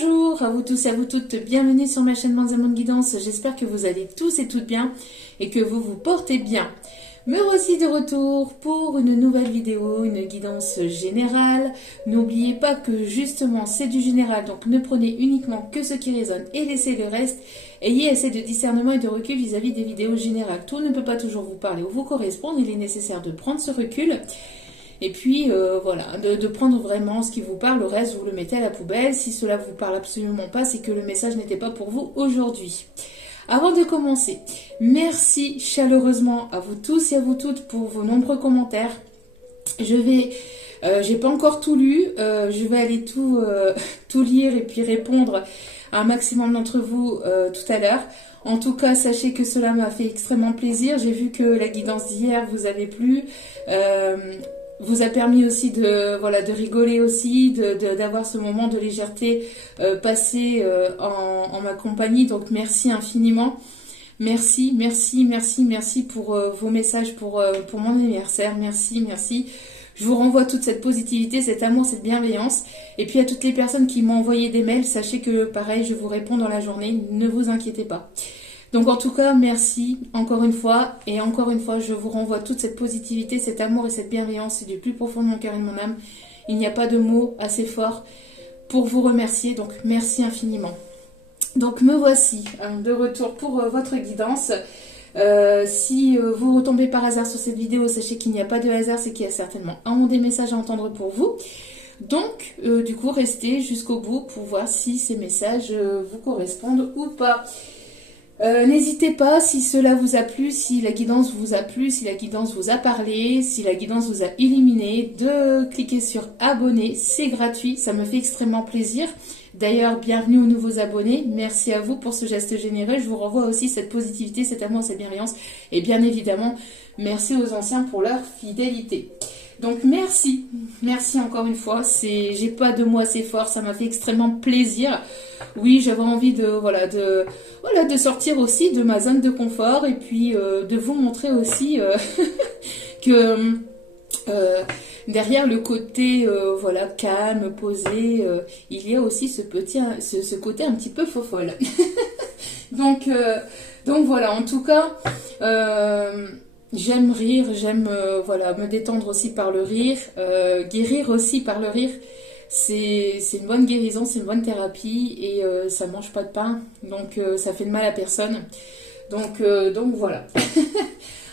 Bonjour à vous tous et à vous toutes, bienvenue sur ma chaîne Manzamon Guidance. J'espère que vous allez tous et toutes bien et que vous vous portez bien. Me voici de retour pour une nouvelle vidéo, une guidance générale. N'oubliez pas que justement c'est du général, donc ne prenez uniquement que ce qui résonne et laissez le reste. Ayez assez de discernement et de recul vis-à-vis des vidéos générales. Tout ne peut pas toujours vous parler ou vous correspondre, il est nécessaire de prendre ce recul. Et puis, voilà, de prendre vraiment ce qui vous parle, le reste, vous le mettez à la poubelle. Si cela vous parle absolument pas, c'est que le message n'était pas pour vous aujourd'hui. Avant de commencer, merci chaleureusement à vous tous et à vous toutes pour vos nombreux commentaires. J'ai pas encore tout lu, je vais aller tout lire et puis répondre à un maximum d'entre vous tout à l'heure. En tout cas, sachez que cela m'a fait extrêmement plaisir. J'ai vu que la guidance d'hier vous avait plu. Vous a permis aussi de rigoler aussi, d'avoir ce moment de légèreté passé en ma compagnie. Donc merci infiniment. Merci pour vos messages pour mon anniversaire. Merci. Je vous renvoie toute cette positivité, cet amour, cette bienveillance. Et puis à toutes les personnes qui m'ont envoyé des mails, sachez que pareil, je vous réponds dans la journée. Ne vous inquiétez pas. Donc en tout cas, merci encore une fois. Et encore une fois, je vous renvoie toute cette positivité, cet amour et cette bienveillance du plus profond de mon cœur et de mon âme. Il n'y a pas de mots assez forts pour vous remercier. Donc merci infiniment. Donc me voici de retour pour votre guidance. Si vous retombez par hasard sur cette vidéo, sachez qu'il n'y a pas de hasard, c'est qu'il y a certainement un ou des messages à entendre pour vous. Donc du coup, restez jusqu'au bout pour voir si ces messages vous correspondent ou pas. N'hésitez pas, si cela vous a plu, si la guidance vous a plu, si la guidance vous a parlé, si la guidance vous a illuminé, de cliquer sur abonner, c'est gratuit, ça me fait extrêmement plaisir. D'ailleurs, bienvenue aux nouveaux abonnés, merci à vous pour ce geste généreux, je vous renvoie aussi cette positivité, cet amour, cette bienveillance, et bien évidemment, merci aux anciens pour leur fidélité. Donc merci encore une fois, j'ai pas de mots assez forts, ça m'a fait extrêmement plaisir. Oui, j'avais envie de sortir aussi de ma zone de confort et puis de vous montrer aussi que derrière le côté calme, posé, il y a aussi ce côté un petit peu fofolle. donc voilà, en tout cas, j'aime rire, j'aime me détendre aussi par le rire, guérir aussi par le rire. C'est une bonne guérison, c'est une bonne thérapie et ça mange pas de pain, donc ça fait de mal à personne. Donc voilà.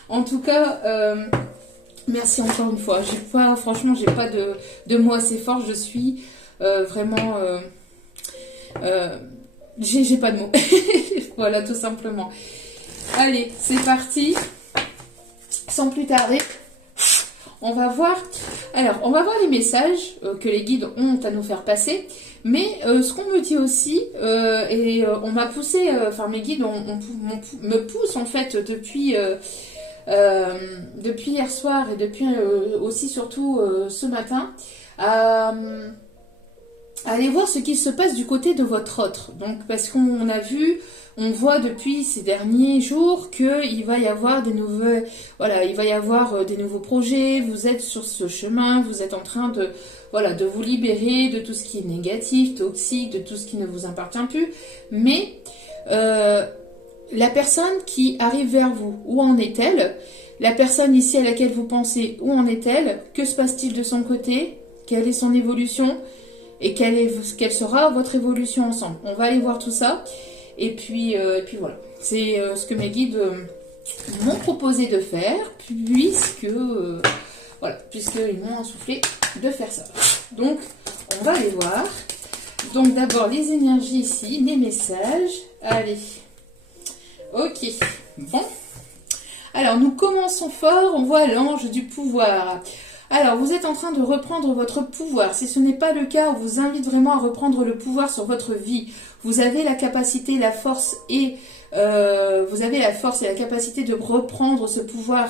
En tout cas, merci encore une fois. Franchement, j'ai pas de mots assez forts. Je suis vraiment, j'ai pas de mots. Voilà, tout simplement. Allez, c'est parti. Sans plus tarder. On va voir les messages que les guides ont à nous faire passer, mais ce qu'on me dit aussi, on m'a poussé, mes guides me poussent en fait depuis hier soir et depuis aussi surtout ce matin, à aller voir ce qui se passe du côté de votre autre. Donc parce qu'on voit depuis ces derniers jours qu'il va y avoir des nouveaux projets, vous êtes sur ce chemin, vous êtes en train de vous libérer de tout ce qui est négatif, toxique, de tout ce qui ne vous appartient plus. Mais la personne qui arrive vers vous, où en est-elle? La personne ici à laquelle vous pensez, où en est-elle? Que se passe-t-il de son côté? Quelle est son évolution? Et quelle sera votre évolution ensemble? On va aller voir tout ça. Et puis voilà, c'est ce que mes guides m'ont proposé de faire, puisqu'ils m'ont insufflé de faire ça. Donc, on va aller voir. Donc, d'abord, les énergies ici, les messages. Allez. Ok. Bon. Alors, nous commençons fort. On voit l'ange du pouvoir. Alors, vous êtes en train de reprendre votre pouvoir. Si ce n'est pas le cas, on vous invite vraiment à reprendre le pouvoir sur votre vie. Vous avez la capacité, la force et la capacité de reprendre ce pouvoir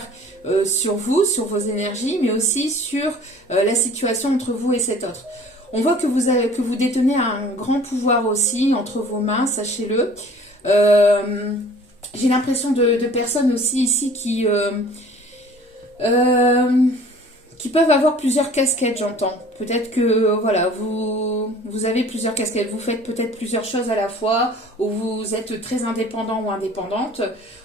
sur vous, sur vos énergies, mais aussi sur la situation entre vous et cet autre. On voit que vous détenez un grand pouvoir aussi entre vos mains, sachez-le. J'ai l'impression de personnes aussi ici qui qui peuvent avoir plusieurs casquettes, j'entends. Peut-être que, voilà, vous avez plusieurs casquettes. Vous faites peut-être plusieurs choses à la fois, ou vous êtes très indépendant ou indépendante.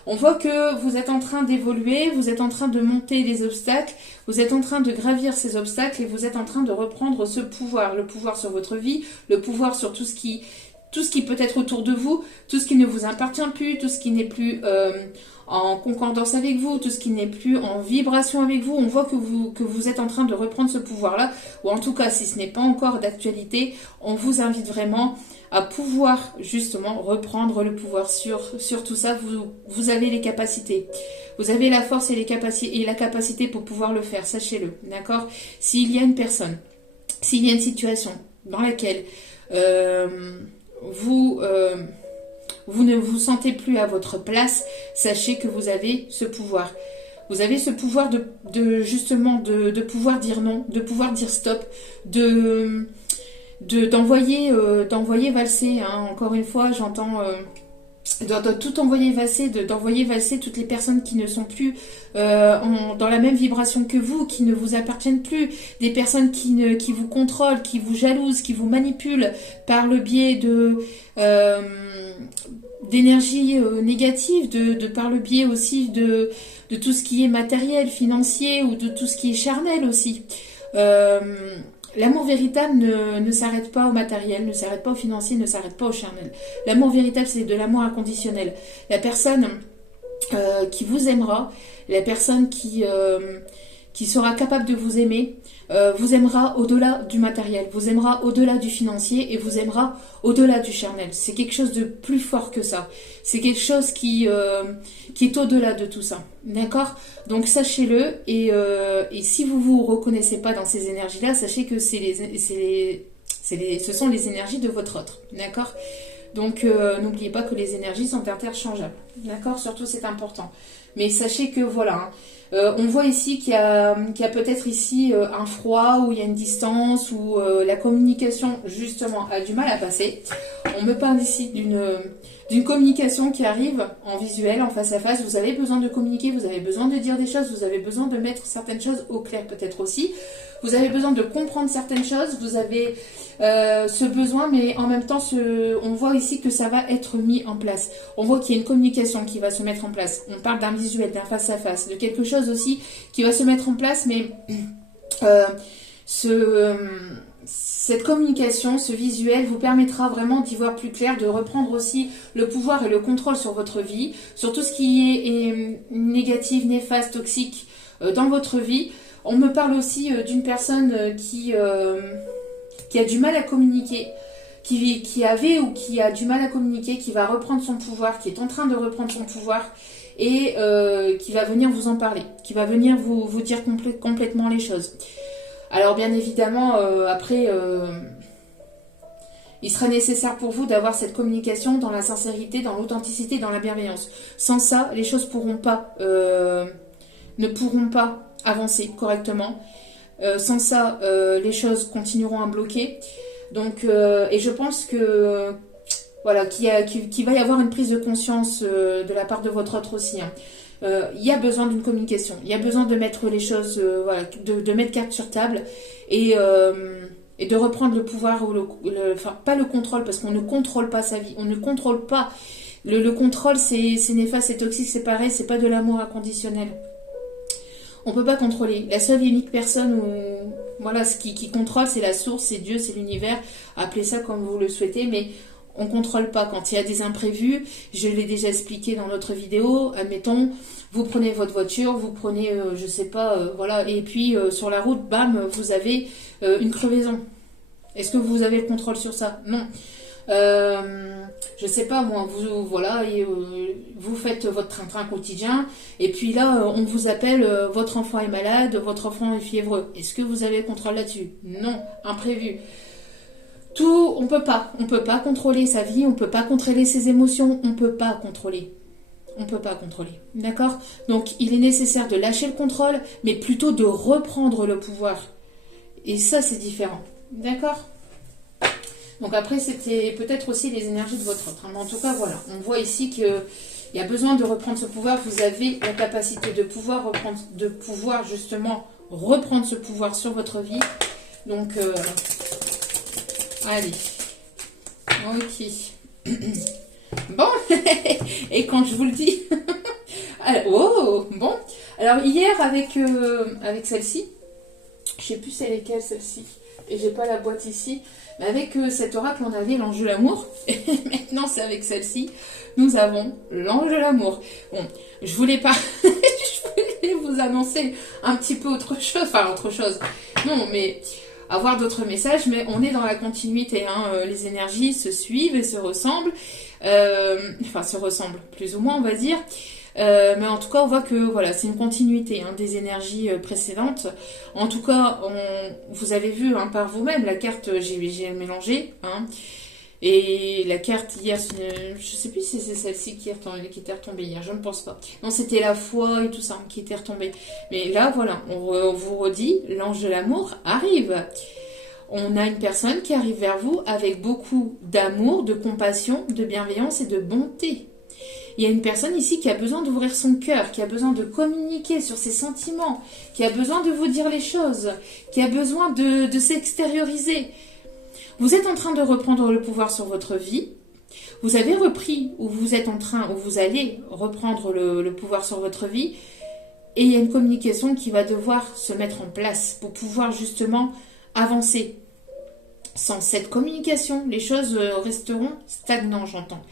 On voit que vous êtes en train d'évoluer, vous êtes en train de monter les obstacles, vous êtes en train de gravir ces obstacles et vous êtes en train de reprendre ce pouvoir. Le pouvoir sur votre vie, le pouvoir sur tout ce qui peut être autour de vous, tout ce qui ne vous appartient plus, tout ce qui n'est plus en concordance avec vous, tout ce qui n'est plus en vibration avec vous. On voit que vous êtes en train de reprendre ce pouvoir-là, ou en tout cas, si ce n'est pas encore d'actualité, on vous invite vraiment à pouvoir justement reprendre le pouvoir sur tout ça. Vous avez les capacités. Vous avez la force et la capacité pour pouvoir le faire, sachez-le, d'accord? S'il y a une personne, s'il y a une situation dans laquelle vous ne vous sentez plus à votre place, sachez que vous avez ce pouvoir. Vous avez ce pouvoir de pouvoir dire non, de pouvoir dire stop, d'envoyer valser. Hein. Encore une fois, j'entends de tout envoyer valser, d'envoyer valser toutes les personnes qui ne sont plus dans la même vibration que vous, qui ne vous appartiennent plus, des personnes qui vous contrôlent, qui vous jalousent, qui vous manipulent par le biais d'énergie négative, par le biais aussi de tout ce qui est matériel, financier ou de tout ce qui est charnel aussi. L'amour véritable ne s'arrête pas au matériel, ne s'arrête pas au financier, ne s'arrête pas au charnel. L'amour véritable, c'est de l'amour inconditionnel. La personne qui vous aimera, la personne qui sera capable de vous aimer, vous aimera au-delà du matériel, vous aimera au-delà du financier et vous aimera au-delà du charnel. C'est quelque chose de plus fort que ça. C'est quelque chose qui est au-delà de tout ça. D'accord? Donc sachez-le et si vous vous reconnaissez pas dans ces énergies-là, sachez que ce sont les énergies de votre autre. D'accord? Donc n'oubliez pas que les énergies sont interchangeables. D'accord? Surtout c'est important. Mais sachez que voilà, hein, on voit ici qu'il y a peut-être ici un froid, où il y a une distance, où la communication justement a du mal à passer. On me parle ici d'une communication qui arrive en visuel, en face à face. Vous avez besoin de communiquer, vous avez besoin de dire des choses, vous avez besoin de mettre certaines choses au clair peut-être aussi. Vous avez besoin de comprendre certaines choses, vous avez ce besoin, mais en même temps, on voit ici que ça va être mis en place. On voit qu'il y a une communication qui va se mettre en place. On parle d'un visuel, d'un face-à-face, de quelque chose aussi qui va se mettre en place, mais cette communication, ce visuel vous permettra vraiment d'y voir plus clair, de reprendre aussi le pouvoir et le contrôle sur votre vie, sur tout ce qui est négatif, néfaste, toxique dans votre vie. On me parle aussi d'une personne qui a du mal à communiquer, qui avait ou qui a du mal à communiquer, qui va reprendre son pouvoir, qui est en train de reprendre son pouvoir et qui va venir vous en parler, qui va venir vous dire complètement les choses. Alors bien évidemment, après, il sera nécessaire pour vous d'avoir cette communication dans la sincérité, dans l'authenticité, dans la bienveillance. Sans ça, les choses ne pourront pas avancer correctement. Sans ça, les choses continueront à bloquer. Donc, et je pense que voilà, qu'il va y avoir une prise de conscience de la part de votre autre aussi. Hein. Il y a besoin d'une communication. Il y a besoin de mettre les choses, voilà, de mettre carte sur table et de reprendre le pouvoir ou enfin pas le contrôle parce qu'on ne contrôle pas sa vie. On ne contrôle pas. Le contrôle, c'est néfaste, c'est toxique, c'est pareil. C'est pas de l'amour inconditionnel. On peut pas contrôler. La seule et unique personne voilà, ce qui contrôle, c'est la source, c'est Dieu, c'est l'univers. Appelez ça comme vous le souhaitez, mais on contrôle pas. Quand il y a des imprévus, je l'ai déjà expliqué dans notre vidéo, admettons, vous prenez votre voiture, vous prenez, je sais pas, voilà, et puis sur la route, bam, vous avez une crevaison. Est-ce que vous avez le contrôle sur ça? Non. Je sais pas moi, voilà, et vous faites votre train-train quotidien, et puis là, on vous appelle, votre enfant est malade, votre enfant est fiévreux. Est-ce que vous avez le contrôle là-dessus? Non, imprévu. Tout, on peut pas contrôler sa vie, on peut pas contrôler ses émotions, on peut pas contrôler. D'accord? Donc, il est nécessaire de lâcher le contrôle, mais plutôt de reprendre le pouvoir. Et ça, c'est différent. D'accord? Donc après, c'était peut-être aussi les énergies de votre autre. Mais en tout cas, voilà. On voit ici qu'il y a besoin de reprendre ce pouvoir. Vous avez la capacité de pouvoir justement reprendre ce pouvoir sur votre vie. Donc, allez. Ok. Bon, et quand je vous le dis... Alors, oh, bon. Alors, hier, avec celle-ci, je sais plus c'est lesquelles, celle-ci, et j'ai pas la boîte ici, mais avec cet oracle, on avait l'ange de l'amour, et maintenant, c'est avec celle-ci, nous avons l'ange de l'amour. Bon, je voulais pas... je voulais vous annoncer un petit peu autre chose, enfin, autre chose. Non, mais... avoir d'autres messages, mais on est dans la continuité, hein. Les énergies se suivent et se ressemblent, enfin se ressemblent plus ou moins on va dire, mais en tout cas on voit que voilà, c'est une continuité, hein, des énergies précédentes. En tout cas, vous avez vu, hein, par vous-même, la carte, j'ai mélangé, hein, et la carte hier, je sais plus si c'est celle-ci qui était retombée hier, je ne pense pas. Non, c'était la foi et tout ça qui était retombée. Mais là, voilà, on vous redit, l'ange de l'amour arrive. On a une personne qui arrive vers vous avec beaucoup d'amour, de compassion, de bienveillance et de bonté. Il y a une personne ici qui a besoin d'ouvrir son cœur, qui a besoin de communiquer sur ses sentiments, qui a besoin de vous dire les choses, qui a besoin de s'extérioriser. Vous êtes en train de reprendre le pouvoir sur votre vie. Vous avez repris, ou vous êtes en train, ou vous allez reprendre le pouvoir sur votre vie. Et il y a une communication qui va devoir se mettre en place pour pouvoir justement avancer. Sans cette communication, les choses resteront stagnantes, j'entends.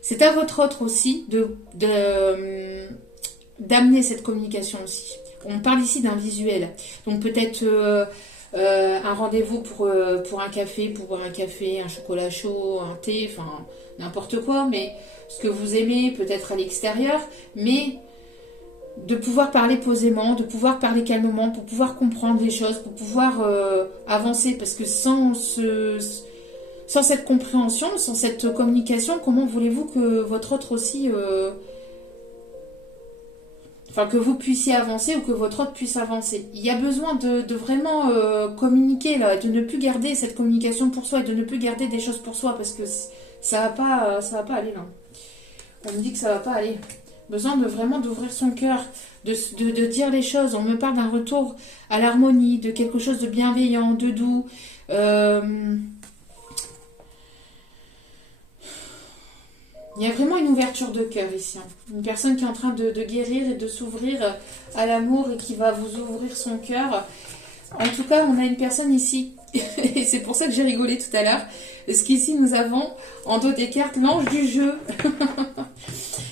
C'est à votre autre aussi d'amener cette communication aussi. On parle ici d'un visuel. Donc peut-être... un rendez-vous pour un café, pour boire un café, un chocolat chaud, un thé, enfin n'importe quoi, mais ce que vous aimez peut-être à l'extérieur, mais de pouvoir parler posément, de pouvoir parler calmement, pour pouvoir comprendre les choses, pour pouvoir avancer, parce que sans cette compréhension, sans cette communication, comment voulez-vous que votre autre aussi... Enfin, que vous puissiez avancer ou que votre autre puisse avancer. Il y a besoin de vraiment communiquer, là, de ne plus garder cette communication pour soi et de ne plus garder des choses pour soi parce que ça va pas aller là. On me dit que ça va pas aller. Besoin de vraiment d'ouvrir son cœur, de dire les choses. On me parle d'un retour à l'harmonie, de quelque chose de bienveillant, de doux. Il y a vraiment une ouverture de cœur ici. Hein. Une personne qui est en train de guérir et de s'ouvrir à l'amour et qui va vous ouvrir son cœur. En tout cas, on a une personne ici, et c'est pour ça que j'ai rigolé tout à l'heure, parce qu'ici nous avons en dos des cartes l'ange du jeu.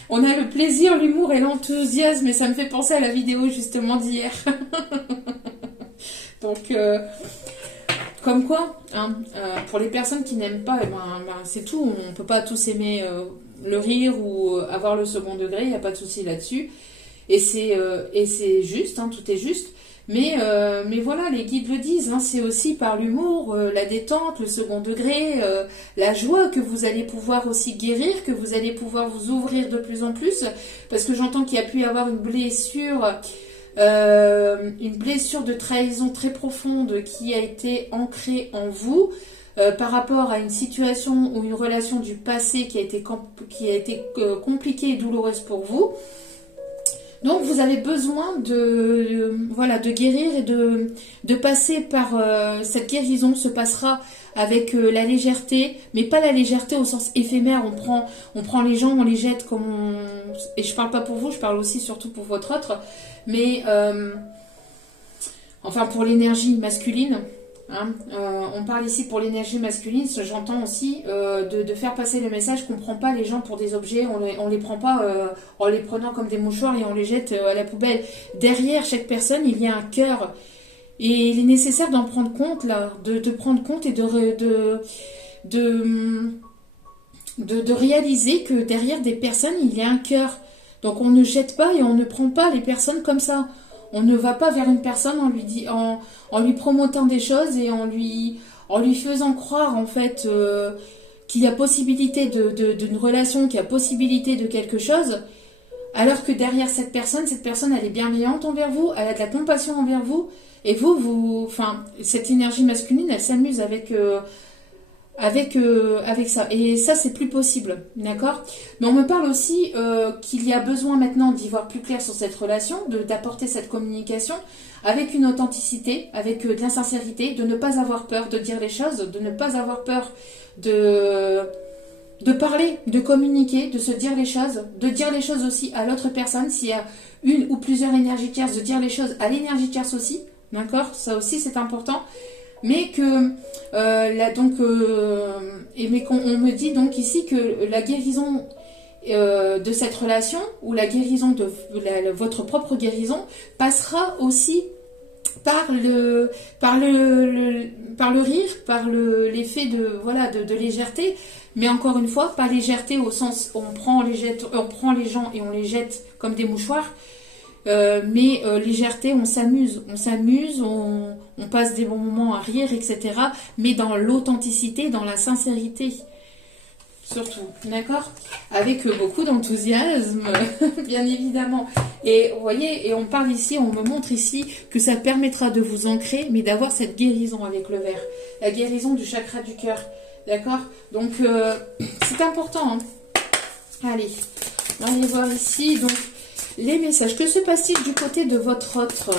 On a le plaisir, l'humour et l'enthousiasme, et ça me fait penser à la vidéo justement d'hier. Donc... comme quoi, hein, pour les personnes qui n'aiment pas, c'est tout. On ne peut pas tous aimer le rire ou avoir le second degré, il n'y a pas de souci là-dessus. Et c'est juste, hein, tout est juste. Mais voilà, les guides le disent, hein, c'est aussi par l'humour, la détente, le second degré, la joie que vous allez pouvoir aussi guérir, que vous allez pouvoir vous ouvrir de plus en plus. Parce que j'entends qu'il y a pu y avoir une blessure de trahison très profonde qui a été ancrée en vous par rapport à une situation ou une relation du passé qui a été compliquée et douloureuse pour vous. Donc vous avez besoin de guérir et de passer par cette guérison se passera avec la légèreté, mais pas la légèreté au sens éphémère. On prend les gens, on les jette et je parle pas pour vous, je parle aussi surtout pour votre autre, mais enfin pour l'énergie masculine. Hein, on parle ici pour l'énergie masculine, j'entends aussi de faire passer le message qu'on ne prend pas les gens pour des objets, on les prend pas en les prenant comme des mouchoirs et on les jette à la poubelle. Derrière chaque personne, il y a un cœur. Et il est nécessaire d'en prendre compte, là, de prendre compte et de réaliser que derrière des personnes, il y a un cœur. Donc on ne jette pas et on ne prend pas les personnes comme ça. On ne va pas vers une personne en lui promotant des choses et en lui faisant croire en fait qu'il y a possibilité d'une relation, qu'il y a possibilité de quelque chose, alors que derrière cette personne elle est bienveillante envers vous, elle a de la compassion envers vous, et enfin cette énergie masculine, elle s'amuse avec avec ça. Et ça, c'est plus possible, d'accord? Mais on me parle aussi qu'il y a besoin maintenant d'y voir plus clair sur cette relation, d'apporter cette communication avec une authenticité, avec de la sincérité, de ne pas avoir peur de dire les choses, de ne pas avoir peur de parler, de communiquer, de se dire les choses, de dire les choses aussi à l'autre personne, s'il y a une ou plusieurs énergies tierces, de dire les choses à l'énergie tierce aussi, d'accord? Ça aussi, c'est important. Mais que mais qu'on me dit donc ici que la guérison de cette relation ou la guérison de votre propre guérison passera aussi par le rire, par l'effet de légèreté, mais encore une fois pas légèreté au sens où on prend les gens et on les jette comme des mouchoirs. Mais légèreté, on s'amuse, on passe des bons moments à rire, etc. Mais dans l'authenticité, dans la sincérité, surtout, d'accord? Avec beaucoup d'enthousiasme, bien évidemment. Et vous voyez, et on parle ici, on me montre ici que ça permettra de vous ancrer, mais d'avoir cette guérison avec le verre, la guérison du chakra du cœur, d'accord? Donc c'est important, hein. Allez, on va aller voir ici, donc. Les messages, que se passe-t-il du côté de votre autre,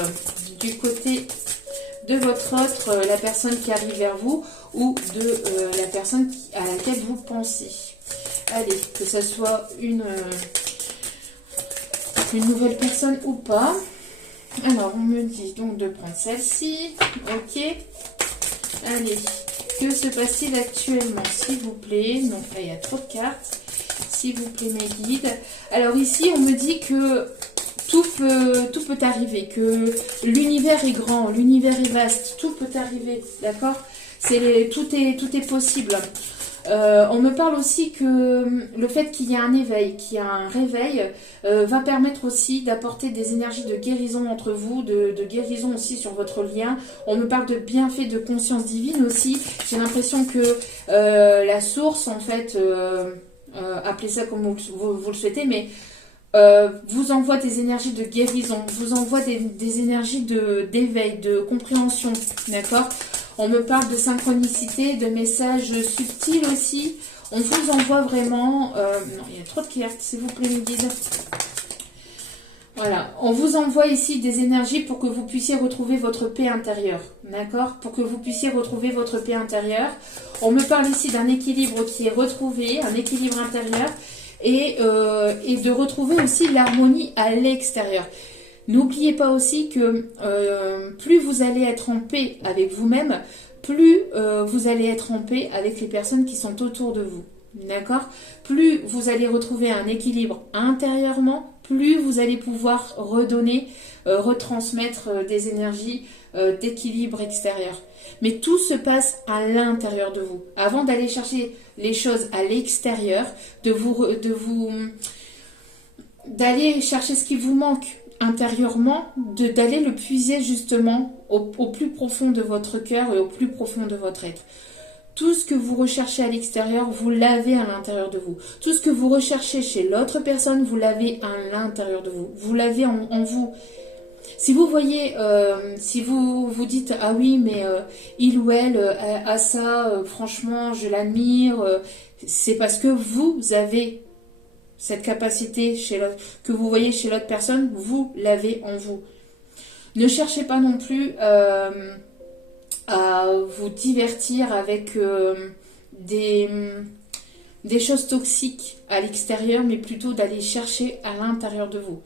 la personne qui arrive vers vous ou de la personne à laquelle vous pensez? Allez, que ce soit une nouvelle personne ou pas. Alors, on me dit donc de prendre celle-ci. Ok. Allez, que se passe-t-il actuellement, s'il vous plaît? Donc là, il y a trop de cartes. S'il vous plaît, mes guides. Alors ici, on me dit que tout peut arriver, que l'univers est grand, l'univers est vaste, tout peut arriver, d'accord? Tout est possible. On me parle aussi que le fait qu'il y ait un éveil, qu'il y ait un réveil, va permettre aussi d'apporter des énergies de guérison entre vous, de guérison aussi sur votre lien. On me parle de bienfaits de conscience divine aussi. J'ai l'impression que la source, en fait... appelez ça comme vous le souhaitez, mais vous envoie des énergies de guérison, vous envoie des énergies d'éveil, de compréhension, d'accord? On me parle de synchronicité, de messages subtils aussi. On vous envoie vraiment... non, il y a trop de cartes, s'il vous plaît, mes guides. Voilà, on vous envoie ici des énergies pour que vous puissiez retrouver votre paix intérieure, d'accord? Pour que vous puissiez retrouver votre paix intérieure. On me parle ici d'un équilibre qui est retrouvé, un équilibre intérieur, et de retrouver aussi l'harmonie à l'extérieur. N'oubliez pas aussi que plus vous allez être en paix avec vous-même, plus vous allez être en paix avec les personnes qui sont autour de vous. D'accord? Plus vous allez retrouver un équilibre intérieurement, plus vous allez pouvoir redonner, retransmettre des énergies d'équilibre extérieur. Mais tout se passe à l'intérieur de vous. Avant d'aller chercher les choses à l'extérieur, d'aller chercher ce qui vous manque intérieurement, d'aller le puiser justement au plus profond de votre cœur et au plus profond de votre être. Tout ce que vous recherchez à l'extérieur, vous l'avez à l'intérieur de vous. Tout ce que vous recherchez chez l'autre personne, vous l'avez à l'intérieur de vous. Vous l'avez en vous. Si vous voyez, si vous vous dites « Ah oui, mais il ou elle a ça, franchement, je l'admire c'est parce que vous avez cette capacité que vous voyez chez l'autre personne, vous l'avez en vous. Ne cherchez pas non plus... à vous divertir avec des choses toxiques à l'extérieur, mais plutôt d'aller chercher à l'intérieur de vous.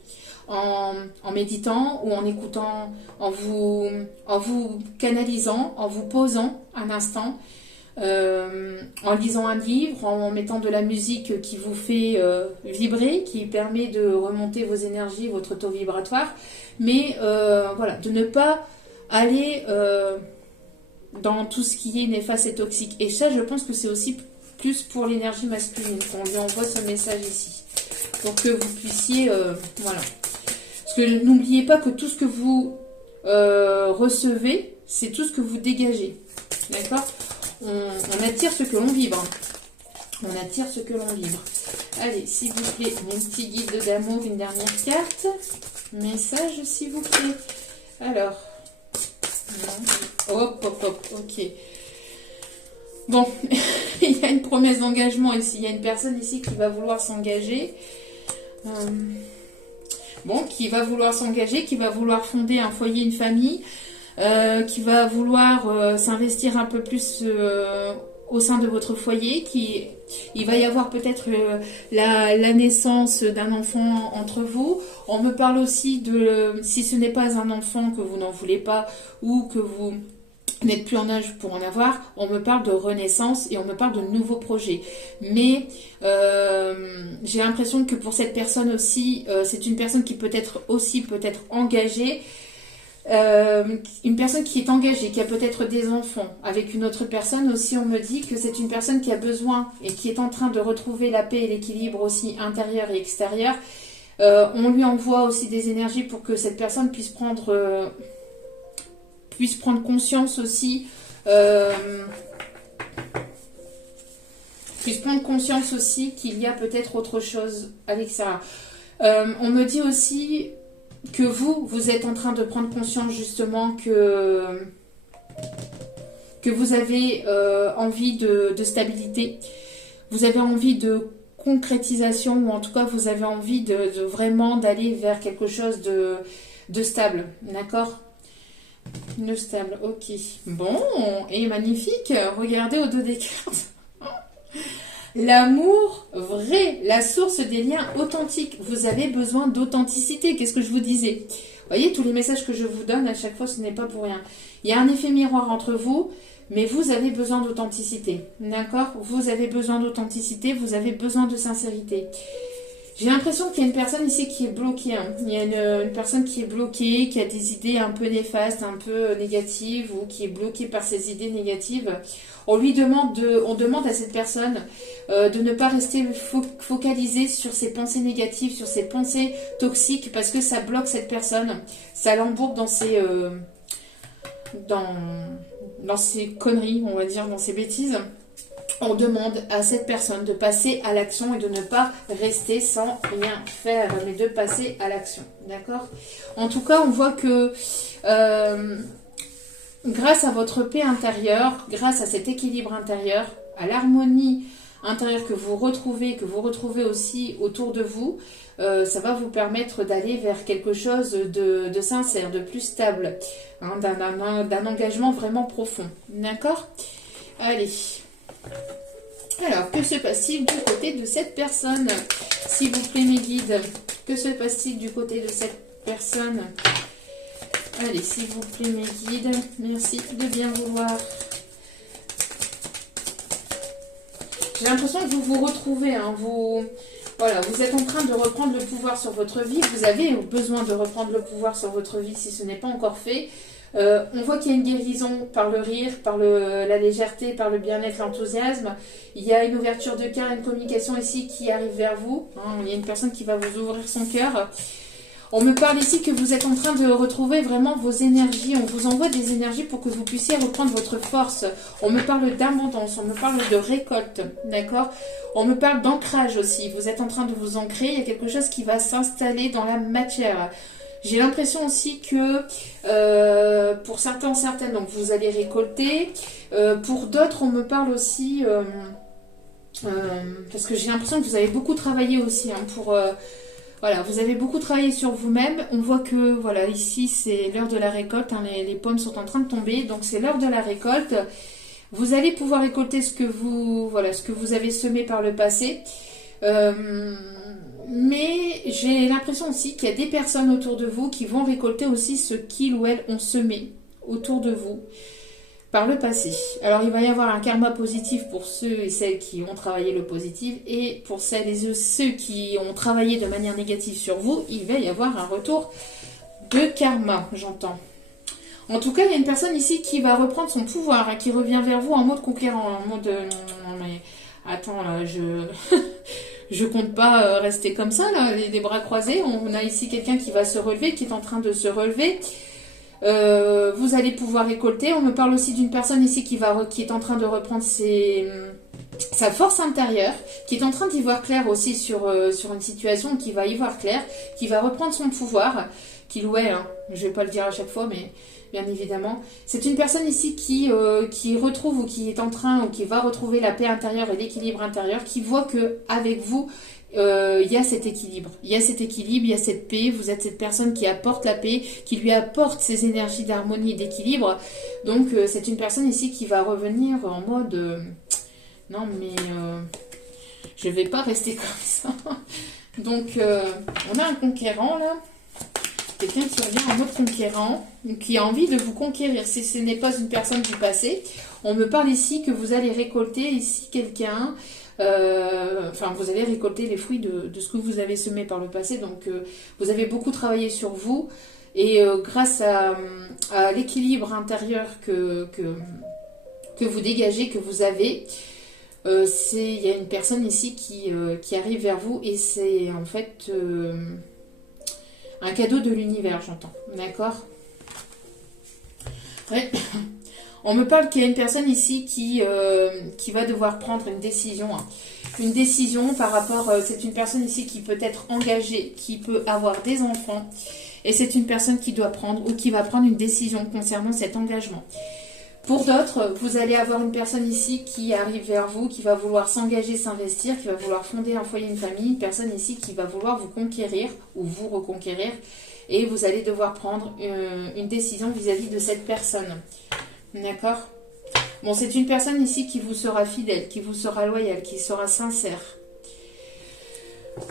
En méditant ou en écoutant, en vous canalisant, en vous posant un instant, en lisant un livre, en mettant de la musique qui vous fait vibrer, qui permet de remonter vos énergies, votre taux vibratoire, mais voilà, de ne pas aller... dans tout ce qui est néfaste et toxique. Et ça, je pense que c'est aussi plus pour l'énergie masculine qu'on lui envoie ce message ici. Pour que vous puissiez... voilà. Parce que n'oubliez pas que tout ce que vous recevez, c'est tout ce que vous dégagez. D'accord? On attire ce que l'on vibre. On attire ce que l'on vibre. Allez, s'il vous plaît, mon petit guide d'amour, une dernière carte. Message, s'il vous plaît. Alors... Non. Hop, hop, hop, ok. Bon, il y a une promesse d'engagement ici. Il y a une personne ici qui va vouloir s'engager. Bon, qui va vouloir s'engager, qui va vouloir fonder un foyer, une famille, qui va vouloir s'investir un peu plus au sein de votre foyer, il va y avoir peut-être la naissance d'un enfant entre vous. On me parle aussi de, si ce n'est pas un enfant que vous n'en voulez pas ou que vous n'êtes plus en âge pour en avoir, on me parle de renaissance et on me parle de nouveaux projets. Mais j'ai l'impression que pour cette personne aussi, c'est une personne qui peut être engagée. Une personne qui est engagée, qui a peut-être des enfants avec une autre personne aussi, on me dit que c'est une personne qui a besoin et qui est en train de retrouver la paix et l'équilibre aussi intérieur et extérieur. On lui envoie aussi des énergies pour que cette personne puisse prendre conscience aussi qu'il y a peut-être autre chose à l'extérieur. On me dit aussi que vous êtes en train de prendre conscience justement que vous avez envie de stabilité, vous avez envie de concrétisation, ou en tout cas vous avez envie de vraiment d'aller vers quelque chose de stable, d'accord? De stable, ok. Bon, et magnifique, regardez au dos des cartes. L'amour vrai, la source des liens authentiques. Vous avez besoin d'authenticité. Qu'est-ce que je vous disais? Vous voyez, tous les messages que je vous donne à chaque fois, ce n'est pas pour rien. Il y a un effet miroir entre vous, mais vous avez besoin d'authenticité. D'accord? Vous avez besoin d'authenticité, vous avez besoin de sincérité. J'ai l'impression qu'il y a une personne ici qui est bloquée. Hein. Il y a une personne qui est bloquée, qui a des idées un peu néfastes, un peu négatives, ou qui est bloquée par ses idées négatives. On demande à cette personne de ne pas rester focalisée sur ses pensées négatives, sur ses pensées toxiques, parce que ça bloque cette personne. Ça l'embourbe dans ses conneries, on va dire, dans ses bêtises. On demande à cette personne de passer à l'action et de ne pas rester sans rien faire, mais de passer à l'action. D'accord? En tout cas, on voit que grâce à votre paix intérieure, grâce à cet équilibre intérieur, à l'harmonie intérieure que vous retrouvez aussi autour de vous, ça va vous permettre d'aller vers quelque chose de sincère, de plus stable, hein, d'un engagement vraiment profond. D'accord? Allez. Alors, que se passe-t-il du côté de cette personne? S'il vous plaît, mes guides, que se passe-t-il du côté de cette personne? Allez, s'il vous plaît, mes guides, merci de bien vouloir. J'ai l'impression que vous vous retrouvez, hein, voilà, vous êtes en train de reprendre le pouvoir sur votre vie. Vous avez besoin de reprendre le pouvoir sur votre vie si ce n'est pas encore fait. On voit qu'il y a une guérison par le rire, par la légèreté, par le bien-être, l'enthousiasme. Il y a une ouverture de cœur, une communication ici qui arrive vers vous. Hein, il y a une personne qui va vous ouvrir son cœur. On me parle ici que vous êtes en train de retrouver vraiment vos énergies. On vous envoie des énergies pour que vous puissiez reprendre votre force. On me parle d'abondance, on me parle de récolte, d'accord? On me parle d'ancrage aussi. Vous êtes en train de vous ancrer. Il y a quelque chose qui va s'installer dans la matière. J'ai l'impression aussi que pour certaines, donc vous allez récolter. Pour d'autres, on me parle aussi, parce que j'ai l'impression que vous avez beaucoup travaillé aussi, hein, voilà, vous avez beaucoup travaillé sur vous-même. On voit que, voilà, ici, c'est l'heure de la récolte. Hein, les pommes sont en train de tomber, donc c'est l'heure de la récolte. Vous allez pouvoir récolter ce que vous avez semé par le passé. Mais j'ai l'impression aussi qu'il y a des personnes autour de vous qui vont récolter aussi ce qu'ils ou elles ont semé autour de vous par le passé. Alors il va y avoir un karma positif pour ceux et celles qui ont travaillé le positif, et pour celles et ceux qui ont travaillé de manière négative sur vous, il va y avoir un retour de karma, j'entends. En tout cas, il y a une personne ici qui va reprendre son pouvoir, hein, qui revient vers vous en mode conquérant, en mode... mais attends, là, je compte pas rester comme ça, là, les bras croisés. On a ici quelqu'un qui va se relever, qui est en train de se relever. Vous allez pouvoir récolter. On me parle aussi d'une personne ici qui est en train de reprendre sa force intérieure, qui est en train d'y voir clair aussi sur une situation, qui va y voir clair, qui va reprendre son pouvoir, qu'il ou elle, hein. Je vais pas le dire à chaque fois, mais bien évidemment. C'est une personne ici qui retrouve ou qui est en train ou qui va retrouver la paix intérieure et l'équilibre intérieur, qui voit que avec vous, il y a cet équilibre. Il y a cet équilibre, il y a cette paix. Vous êtes cette personne qui apporte la paix, qui lui apporte ces énergies d'harmonie et d'équilibre. Donc, c'est une personne ici qui va revenir en mode... non, mais je vais pas rester comme ça. Donc, on a un conquérant, là. Quelqu'un qui revient en mode conquérant, qui a envie de vous conquérir. Si ce n'est pas une personne du passé, on me parle ici que vous allez récolter ici quelqu'un... enfin, vous allez récolter les fruits de ce que vous avez semé par le passé. Donc, vous avez beaucoup travaillé sur vous. Et grâce à l'équilibre intérieur que vous dégagez, que vous avez, il y a une personne ici qui arrive vers vous. Et c'est en fait un cadeau de l'univers, j'entends. D'accord ? Ouais. On me parle qu'il y a une personne ici qui va devoir prendre une décision. Hein. Une décision par rapport... c'est une personne ici qui peut être engagée, qui peut avoir des enfants. Et c'est une personne qui doit prendre ou qui va prendre une décision concernant cet engagement. Pour d'autres, vous allez avoir une personne ici qui arrive vers vous, qui va vouloir s'engager, s'investir, qui va vouloir fonder un foyer, une famille. Une personne ici qui va vouloir vous conquérir ou vous reconquérir. Et vous allez devoir prendre une décision vis-à-vis de cette personne. D'accord ? Bon, c'est une personne ici qui vous sera fidèle, qui vous sera loyale, qui sera sincère.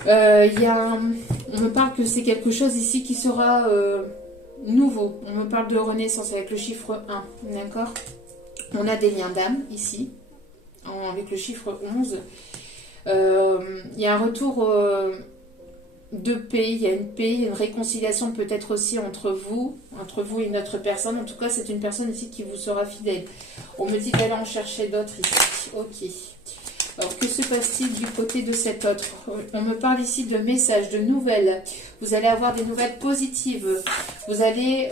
On me parle que c'est quelque chose ici qui sera nouveau. On me parle de renaissance avec le chiffre 1. D'accord ? On a des liens d'âme ici, avec le chiffre 11. Il y a un retour... de paix, il y a une paix, il y a une réconciliation peut-être aussi entre vous et une autre personne. En tout cas, c'est une personne ici qui vous sera fidèle. On me dit d'aller en chercher d'autres ici. Ok. Alors, que se passe-t-il du côté de cet autre? On me parle ici de messages, de nouvelles. Vous allez avoir des nouvelles positives. Vous allez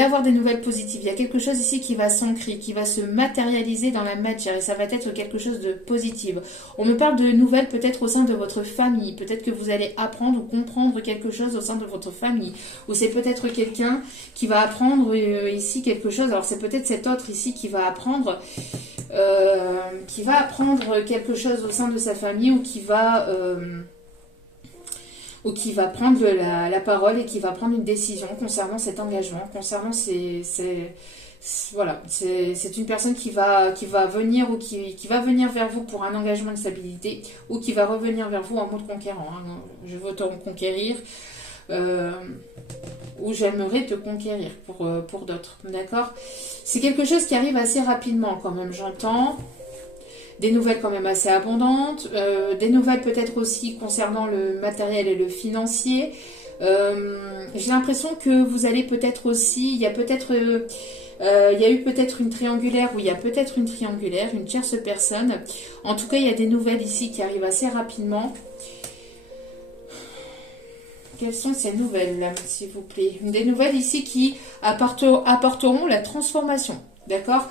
avoir des nouvelles positives. Il y a quelque chose ici qui va s'ancrer, qui va se matérialiser dans la matière. Et ça va être quelque chose de positif. On me parle de nouvelles peut-être au sein de votre famille. Peut-être que vous allez apprendre ou comprendre quelque chose au sein de votre famille. Ou c'est peut-être quelqu'un qui va apprendre ici quelque chose. Alors c'est peut-être cet autre ici qui va apprendre... quelque chose au sein de sa famille ou qui va prendre la parole et qui va prendre une décision concernant cet engagement, concernant voilà, c'est une personne qui va venir ou qui va venir vers vous pour un engagement de stabilité ou qui va revenir vers vous en mode conquérant. Hein. Je veux te conquérir ou j'aimerais te conquérir pour d'autres, d'accord? C'est quelque chose qui arrive assez rapidement quand même, j'entends. Des nouvelles quand même assez abondantes, des nouvelles peut-être aussi concernant le matériel et le financier. J'ai l'impression que vous allez peut-être aussi, il y a eu peut-être une triangulaire ou il y a peut-être une triangulaire, une tierce personne. En tout cas, il y a des nouvelles ici qui arrivent assez rapidement. Quelles sont ces nouvelles là, s'il vous plaît? Des nouvelles ici qui apporteront la transformation, d'accord?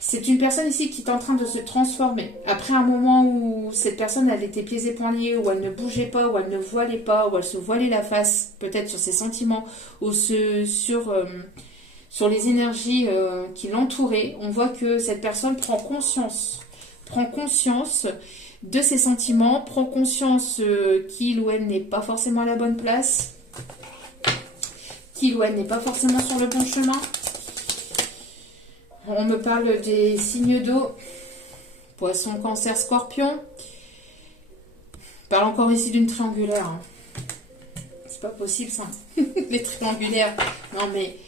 C'est une personne ici qui est en train de se transformer. Après un moment où cette personne, elle était pieds et poings liés, où elle ne bougeait pas, où elle ne voilait pas, où elle se voilait la face, peut-être sur ses sentiments, ou sur les énergies qui l'entouraient, on voit que cette personne prend conscience de ses sentiments, prend conscience qu'il ou elle n'est pas forcément à la bonne place, qu'il ou elle n'est pas forcément sur le bon chemin. On me parle des signes d'eau, Poisson, Cancer, Scorpion. On parle encore ici d'une triangulaire. Hein. C'est pas possible ça, les triangulaires. Non mais,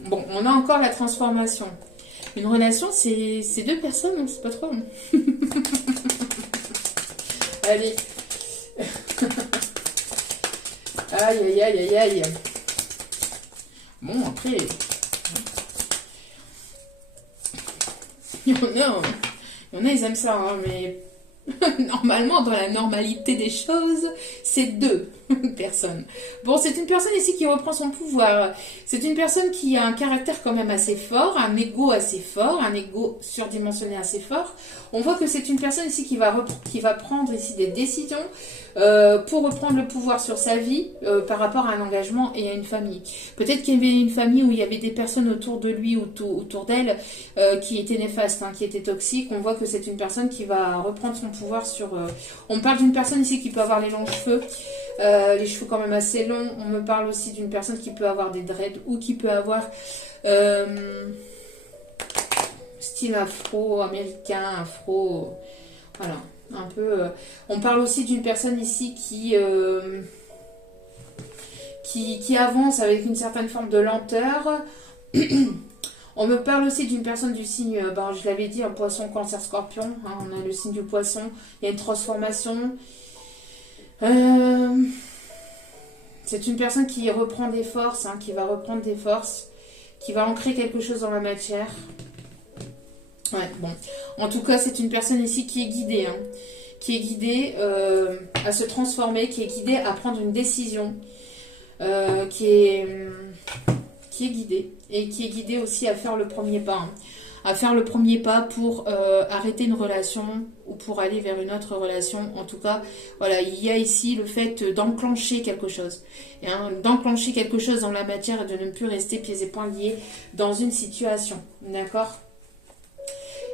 bon, on a encore la transformation. Une relation, c'est deux personnes, hein, c'est pas trop. Hein. Allez. Aïe, aïe, aïe, aïe, aïe. Bon, après... Il y en a, ils aiment ça, hein, mais Normalement, dans la normalité des choses, c'est 2 personnes. Bon, c'est une personne ici qui reprend son pouvoir. C'est une personne qui a un caractère quand même assez fort, un ego assez fort, un ego surdimensionné assez fort. On voit que c'est une personne ici qui va prendre ici des décisions pour reprendre le pouvoir sur sa vie par rapport à un engagement et à une famille. Peut-être qu'il y avait une famille où il y avait des personnes autour de lui, autour d'elle, qui étaient néfastes, hein, qui étaient toxiques. On voit que c'est une personne qui va reprendre son pouvoir sur... On parle d'une personne ici qui peut avoir les longs cheveux, les cheveux quand même assez longs. On me parle aussi d'une personne qui peut avoir des dreads ou qui peut avoir style afro-américain, afro... Voilà, un peu... On parle aussi d'une personne ici qui avance avec une certaine forme de lenteur. On me parle aussi d'une personne du signe, je l'avais dit, un poisson, cancer, scorpion. Hein, on a le signe du poisson. Il y a une transformation. C'est une personne qui reprend des forces, hein, qui va reprendre des forces, qui va ancrer quelque chose dans la matière. Ouais, bon. En tout cas, c'est une personne ici qui est guidée. Hein, qui est guidée à se transformer, qui est guidée à prendre une décision, qui est guidée. Et qui est guidée aussi à faire le premier pas. Hein. À faire le premier pas pour arrêter une relation ou pour aller vers une autre relation. En tout cas, voilà, il y a ici le fait d'enclencher quelque chose. Hein, d'enclencher quelque chose dans la matière et de ne plus rester pieds et poings liés dans une situation. D'accord ?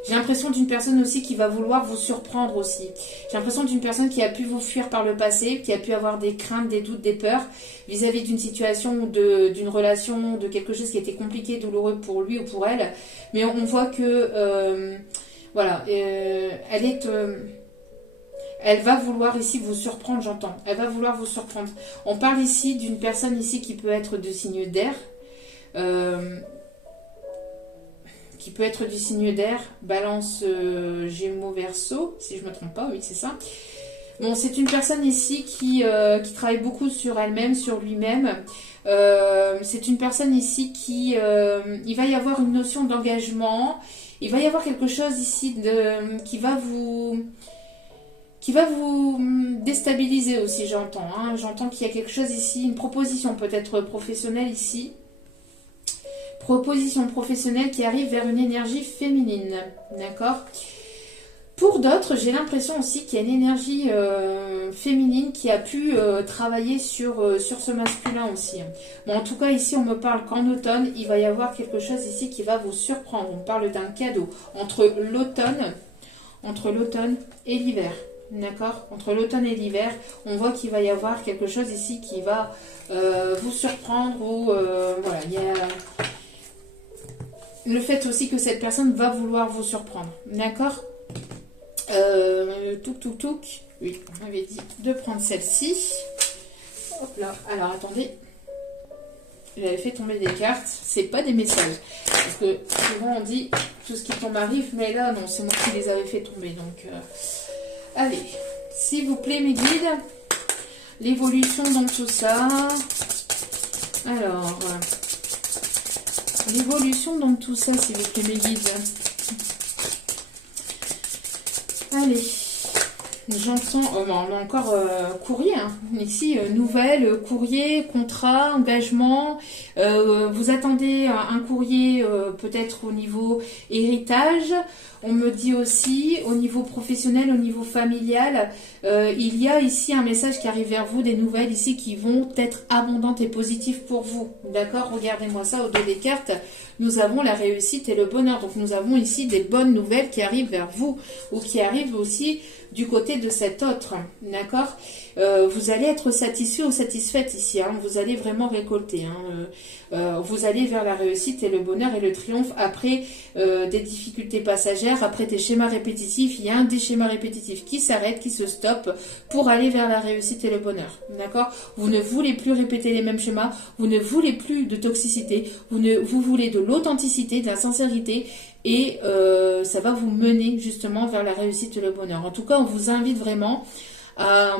J'ai l'impression d'une personne aussi qui va vouloir vous surprendre aussi. J'ai l'impression d'une personne qui a pu vous fuir par le passé, qui a pu avoir des craintes, des doutes, des peurs vis-à-vis d'une situation, d'une relation, de quelque chose qui était compliqué, douloureux pour lui ou pour elle. Mais on voit que, voilà, elle va vouloir ici vous surprendre, j'entends. Elle va vouloir vous surprendre. On parle ici d'une personne ici qui peut être de signe d'air. Qui peut être du signe d'air, balance, gémeaux, verseau, si je ne me trompe pas, oui c'est ça. Bon, c'est une personne ici qui travaille beaucoup sur elle-même, sur lui-même. C'est une personne ici qui... il va y avoir une notion d'engagement, il va y avoir quelque chose ici qui va vous déstabiliser aussi, j'entends. Hein. J'entends qu'il y a quelque chose ici, une proposition peut-être professionnelle ici. Proposition professionnelle qui arrive vers une énergie féminine, d'accord ? Pour d'autres, j'ai l'impression aussi qu'il y a une énergie féminine qui a pu travailler sur ce masculin aussi. Bon, en tout cas, ici, on me parle qu'en automne, il va y avoir quelque chose ici qui va vous surprendre. On parle d'un cadeau entre l'automne et l'hiver. D'accord ? Entre l'automne et l'hiver, on voit qu'il va y avoir quelque chose ici qui va vous surprendre ou voilà, il y a... Le fait aussi que cette personne va vouloir vous surprendre. D'accord ? Touk. Oui, on m'avait dit de prendre celle-ci. Hop là. Alors, attendez. J'avais fait tomber des cartes. C'est pas des messages. Parce que souvent, on dit tout ce qui tombe arrive. Mais là, non, c'est moi qui les avais fait tomber. Donc, allez. S'il vous plaît, mes guides. L'évolution dans tout ça. Alors... L'évolution dans tout ça, s'il vous plaît, mes guides. Allez. J'entends... on a encore courrier. Hein. Ici, nouvelles, courrier, contrat, engagement. Vous attendez un courrier peut-être au niveau héritage. On me dit aussi, au niveau professionnel, au niveau familial, il y a ici un message qui arrive vers vous, des nouvelles ici qui vont être abondantes et positives pour vous. D'accord ? Regardez-moi ça au dos des cartes. Nous avons la réussite et le bonheur. Donc nous avons ici des bonnes nouvelles qui arrivent vers vous ou qui arrivent aussi du côté de cet autre. D'accord ? Vous allez être satisfait ou satisfaite ici. Hein. Vous allez vraiment récolter. Hein. Vous allez vers la réussite et le bonheur et le triomphe après des difficultés passagères, après des schémas répétitifs. Il y a un des schémas répétitifs qui s'arrête, qui se stoppe pour aller vers la réussite et le bonheur. D'accord ? Vous ne voulez plus répéter les mêmes schémas. Vous ne voulez plus de toxicité. Vous voulez de l'authenticité, de la sincérité. Et ça va vous mener justement vers la réussite et le bonheur. En tout cas, on vous invite vraiment à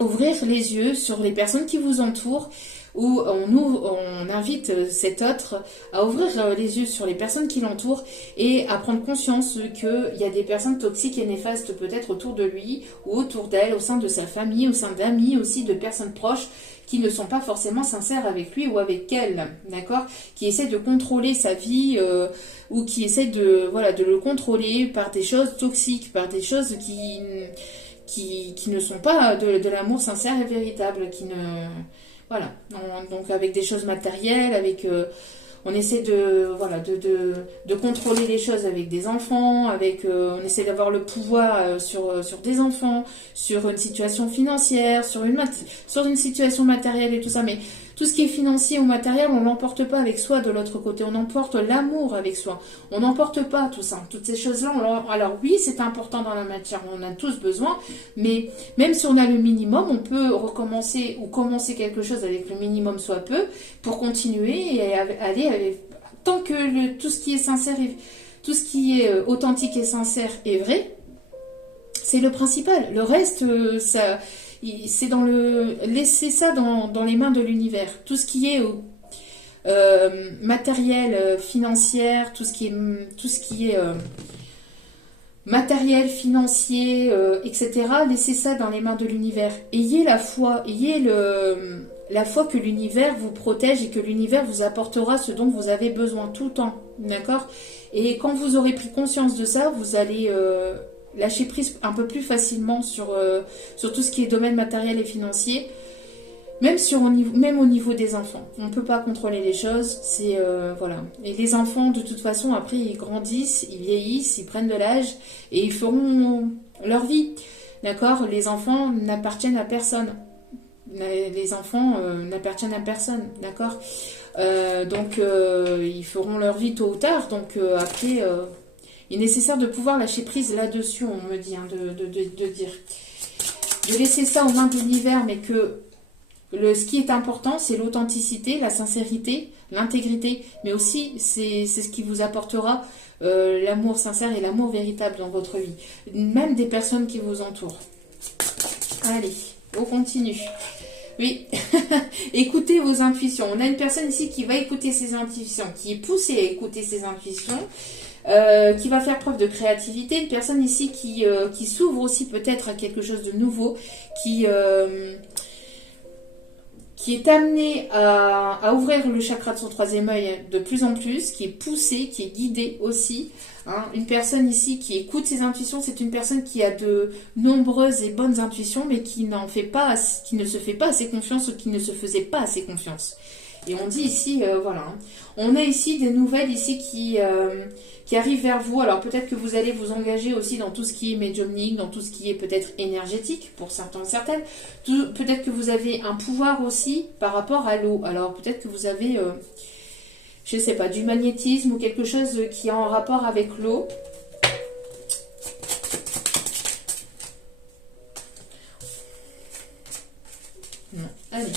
ouvrir les yeux sur les personnes qui vous entourent où on invite cet autre à ouvrir les yeux sur les personnes qui l'entourent et à prendre conscience qu'il y a des personnes toxiques et néfastes peut-être autour de lui ou autour d'elle, au sein de sa famille, au sein d'amis aussi, de personnes proches qui ne sont pas forcément sincères avec lui ou avec elle, d'accord, qui essaient de contrôler sa vie ou qui essaient de, voilà, de le contrôler par des choses toxiques, par des choses qui ne sont pas de l'amour sincère et véritable, qui ne... Voilà, donc avec des choses matérielles, avec... on essaie de, voilà, de contrôler les choses avec des enfants, avec, on essaie d'avoir le pouvoir sur des enfants, sur une situation financière, sur une situation matérielle et tout ça. Mais tout ce qui est financier ou matériel, on ne l'emporte pas avec soi de l'autre côté. On emporte l'amour avec soi. On n'emporte pas tout ça. Toutes ces choses-là, alors oui, c'est important dans la matière, on en a tous besoin. Mais même si on a le minimum, on peut recommencer ou commencer quelque chose avec le minimum soit peu pour continuer et aller tant que tout ce qui est sincère, tout ce qui est authentique et sincère est vrai, c'est le principal. Le reste, ça, c'est dans le laisser ça dans les mains de l'univers. Tout ce qui est matériel, financière, tout ce qui est matériel, financier, etc. Laissez ça dans les mains de l'univers. Ayez la foi, ayez la foi que l'univers vous protège et que l'univers vous apportera ce dont vous avez besoin tout le temps, d'accord? Et quand vous aurez pris conscience de ça, vous allez lâcher prise un peu plus facilement sur tout ce qui est domaine matériel et financier, même au niveau des enfants. On ne peut pas contrôler les choses, c'est voilà. Et les enfants, de toute façon, après, ils grandissent, ils vieillissent, ils prennent de l'âge et ils feront leur vie, d'accord? Les enfants n'appartiennent à personne. Les enfants n'appartiennent à personne, d'accord, donc ils feront leur vie tôt ou tard, donc après il est nécessaire de pouvoir lâcher prise là-dessus, on me dit, hein, de dire, de laisser ça aux mains de l'univers, mais que ce qui est important, c'est l'authenticité, la sincérité, l'intégrité, mais aussi c'est ce qui vous apportera l'amour sincère et l'amour véritable dans votre vie, même des personnes qui vous entourent. Allez, on continue. Oui, écoutez vos intuitions. On a une personne ici qui va écouter ses intuitions, qui est poussée à écouter ses intuitions, qui va faire preuve de créativité. Une personne ici qui s'ouvre aussi peut-être à quelque chose de nouveau, qui est amenée à ouvrir le chakra de son troisième œil de plus en plus, qui est poussée, qui est guidée aussi. Hein. Une personne ici qui écoute ses intuitions, c'est une personne qui a de nombreuses et bonnes intuitions, mais qui ne se fait pas assez confiance ou qui ne se faisait pas assez confiance. Et on dit ici, voilà, hein. On a ici des nouvelles ici qui arrivent vers vous. Alors peut-être que vous allez vous engager aussi dans tout ce qui est médiumnique, dans tout ce qui est peut-être énergétique pour certains, certaines. Peut-être que vous avez un pouvoir aussi par rapport à l'eau. Alors peut-être que vous avez, je ne sais pas, du magnétisme ou quelque chose qui est en rapport avec l'eau. Non, allez.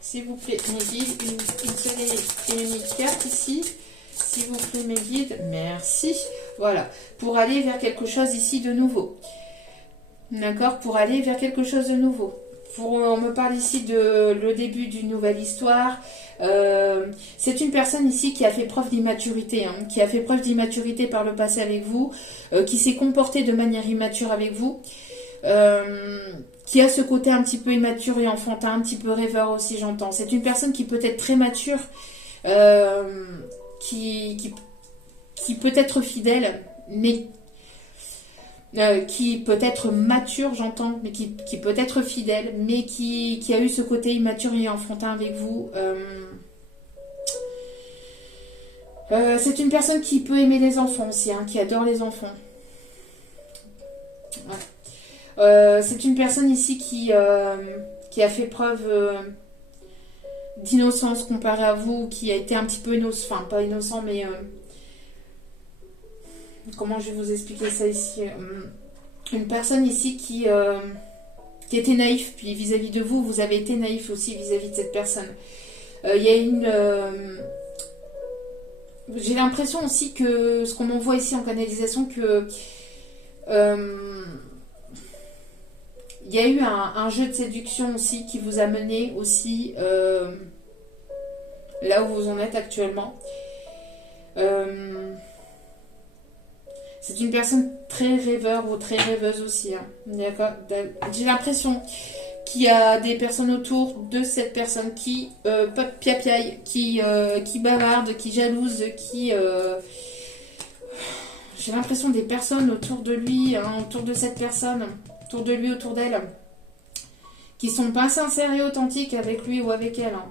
S'il vous plaît, mes guides, une seule et unique carte ici. S'il vous plaît, mes guides, merci. Voilà, pour aller vers quelque chose ici de nouveau. D'accord, pour aller vers quelque chose de nouveau. On me parle ici de le début d'une nouvelle histoire. C'est une personne ici qui a fait preuve d'immaturité, hein, qui a fait preuve d'immaturité par le passé avec vous, qui s'est comportée de manière immature avec vous. Qui a ce côté un petit peu immature et enfantin, un petit peu rêveur aussi, j'entends. C'est une personne qui peut être très mature, qui peut être fidèle, mais qui peut être mature, j'entends, mais qui peut être fidèle, mais qui a eu ce côté immature et enfantin avec vous. C'est une personne qui peut aimer les enfants aussi, hein, qui adore les enfants. Ouais. C'est une personne ici qui a fait preuve d'innocence comparée à vous, qui a été un petit peu innocent, enfin pas innocent, mais comment je vais vous expliquer ça ici, une personne ici qui était naïf, puis vis-à-vis de vous, vous avez été naïf aussi vis-à-vis de cette personne. Il y a j'ai l'impression aussi que ce qu'on m'envoie ici en canalisation, que il y a eu un jeu de séduction aussi qui vous a mené aussi là où vous en êtes actuellement. C'est une personne très rêveur ou très rêveuse aussi. Hein. D'accord. J'ai l'impression qu'il y a des personnes autour de cette personne qui piapiaille, qui bavarde, qui jalouse, qui... J'ai l'impression des personnes autour de lui, hein, autour de cette personne, autour de lui, autour d'elle, qui sont pas sincères et authentiques avec lui ou avec elle. Hein.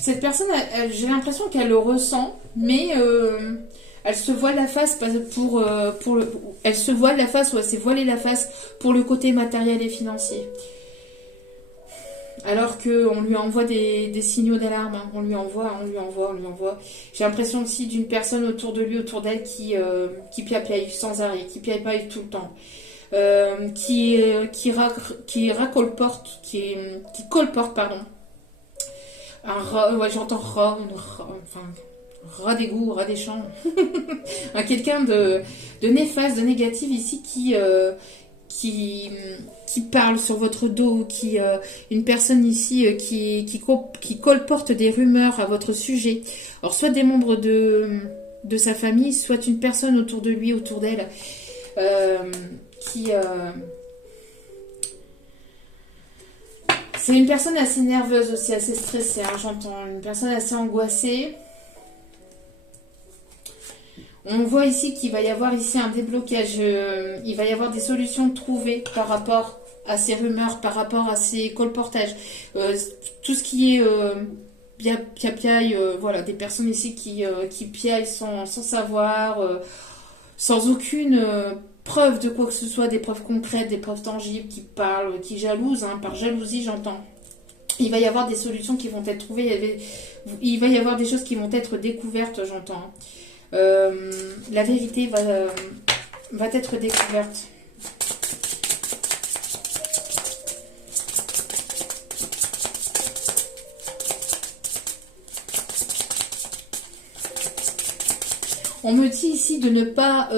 Cette personne, j'ai l'impression qu'elle le ressent, mais elle se voile la face elle se voile la face ou elle s'est voilée la face pour le côté matériel et financier. Alors qu'on lui envoie des signaux d'alarme, hein. On lui envoie. J'ai l'impression aussi d'une personne autour de lui, autour d'elle, qui piapiaille sans arrêt, qui piapiaille tout le temps. Qui colporte, pardon. Un rat, ouais, j'entends rat, enfin, rat d'égout, rat des champs. Quelqu'un de néfaste, de négatif ici qui parle sur votre dos, une personne ici qui colporte des rumeurs à votre sujet. Alors soit des membres de sa famille, soit une personne autour de lui, autour d'elle, c'est une personne assez nerveuse aussi, assez stressée, hein, j'entends. Une personne assez angoissée. On voit ici qu'il va y avoir ici un déblocage. Il va y avoir des solutions trouvées par rapport à ces rumeurs, par rapport à ces colportages. Tout ce qui est piaille, voilà, des personnes ici qui piaillent sans savoir, sans aucune preuve de quoi que ce soit, des preuves concrètes, des preuves tangibles, qui parlent, qui jalousent, hein, par jalousie j'entends. Il va y avoir des solutions qui vont être trouvées, il va y avoir des choses qui vont être découvertes, j'entends. La vérité va être découverte. On me dit ici de ne pas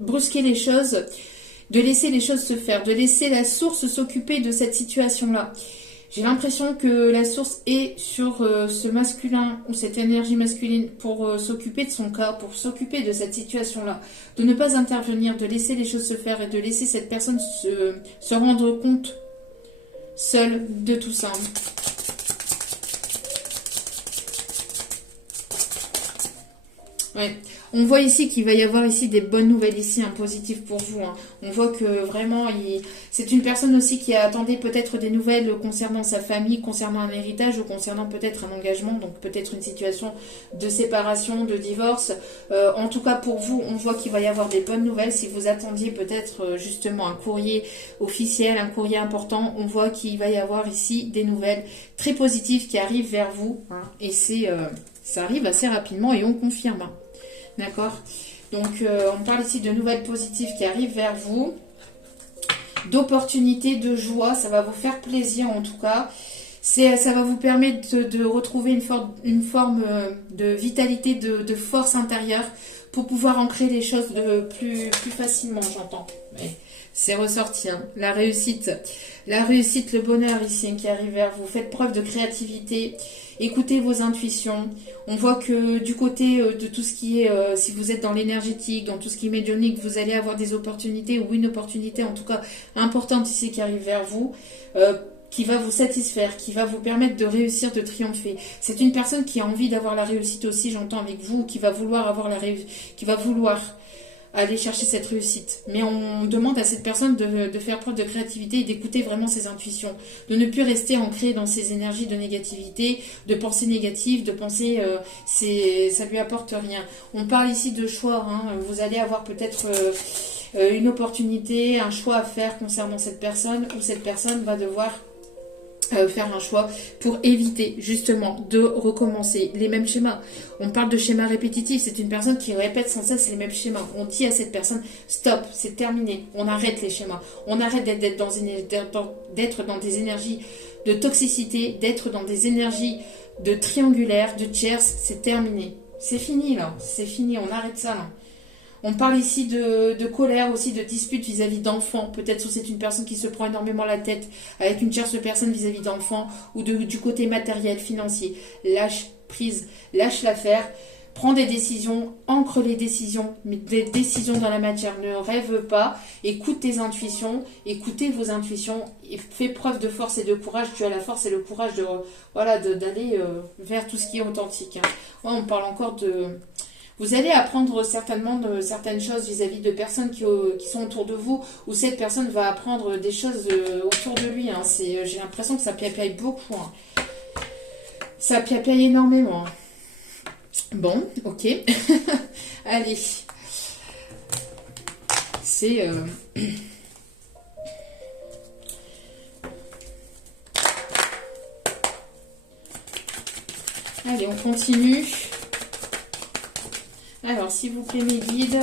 brusquer les choses, de laisser les choses se faire, de laisser la source s'occuper de cette situation-là. J'ai l'impression que la source est sur ce masculin ou cette énergie masculine pour s'occuper de son cas, pour s'occuper de cette situation-là. De ne pas intervenir, de laisser les choses se faire et de laisser cette personne se rendre compte seule de tout ça. Ouais. On voit ici qu'il va y avoir ici des bonnes nouvelles ici, hein, positives pour vous. Hein. On voit que vraiment, c'est une personne aussi qui attendait peut-être des nouvelles concernant sa famille, concernant un héritage ou concernant peut-être un engagement, donc peut-être une situation de séparation, de divorce. En tout cas pour vous, on voit qu'il va y avoir des bonnes nouvelles. Si vous attendiez peut-être justement un courrier officiel, un courrier important, on voit qu'il va y avoir ici des nouvelles très positives qui arrivent vers vous. Hein. Et ça arrive assez rapidement et on confirme. Hein. D'accord. Donc, on parle ici de nouvelles positives qui arrivent vers vous, d'opportunités, de joie. Ça va vous faire plaisir en tout cas. Ça va vous permettre de retrouver une forme de vitalité, de force intérieure pour pouvoir ancrer les choses plus facilement, j'entends. C'est ressorti, hein. La réussite, le bonheur ici hein, qui arrive vers vous. Faites preuve de créativité. Écoutez vos intuitions. On voit que du côté de tout ce qui est, si vous êtes dans l'énergétique, dans tout ce qui est médiumnique, vous allez avoir des opportunités ou une opportunité en tout cas importante ici qui arrive vers vous, qui va vous satisfaire, qui va vous permettre de réussir, de triompher. C'est une personne qui a envie d'avoir la réussite aussi, j'entends avec vous, qui va vouloir avoir la réussite, qui va vouloir aller chercher cette réussite. Mais on demande à cette personne de faire preuve de créativité et d'écouter vraiment ses intuitions, de ne plus rester ancré dans ses énergies de négativité, de pensée négative, de penser ça lui apporte rien. On parle ici de choix, hein. Vous allez avoir peut-être une opportunité, un choix à faire concernant cette personne, ou cette personne va devoir faire un choix pour éviter justement de recommencer les mêmes schémas. On parle de schémas répétitifs, c'est une personne qui répète sans cesse les mêmes schémas. On dit à cette personne, stop, c'est terminé, on arrête les schémas, on arrête d'être dans des énergies de toxicité, d'être dans des énergies de triangulaire, de tierce, c'est terminé. C'est fini là, c'est fini, on arrête ça là. On parle ici de colère, aussi de dispute vis-à-vis d'enfants. Peut-être que c'est une personne qui se prend énormément la tête avec une tierce personne vis-à-vis d'enfants ou du côté matériel, financier. Lâche prise, lâche l'affaire. Prends des décisions, ancre les décisions, mais des décisions dans la matière. Ne rêve pas, écoute tes intuitions, écoutez vos intuitions, et fais preuve de force et de courage. Tu as la force et le courage d'aller vers tout ce qui est authentique. Hein. Ouais, on parle encore de... Vous allez apprendre certainement de certaines choses vis-à-vis de personnes qui sont autour de vous, ou cette personne va apprendre des choses autour de lui. Hein. J'ai l'impression que ça piapiaille beaucoup. Hein. Ça piapiaille énormément. Hein. Bon, ok. Allez. C'est... Allez, on continue. Alors, s'il vous plaît, mes guides,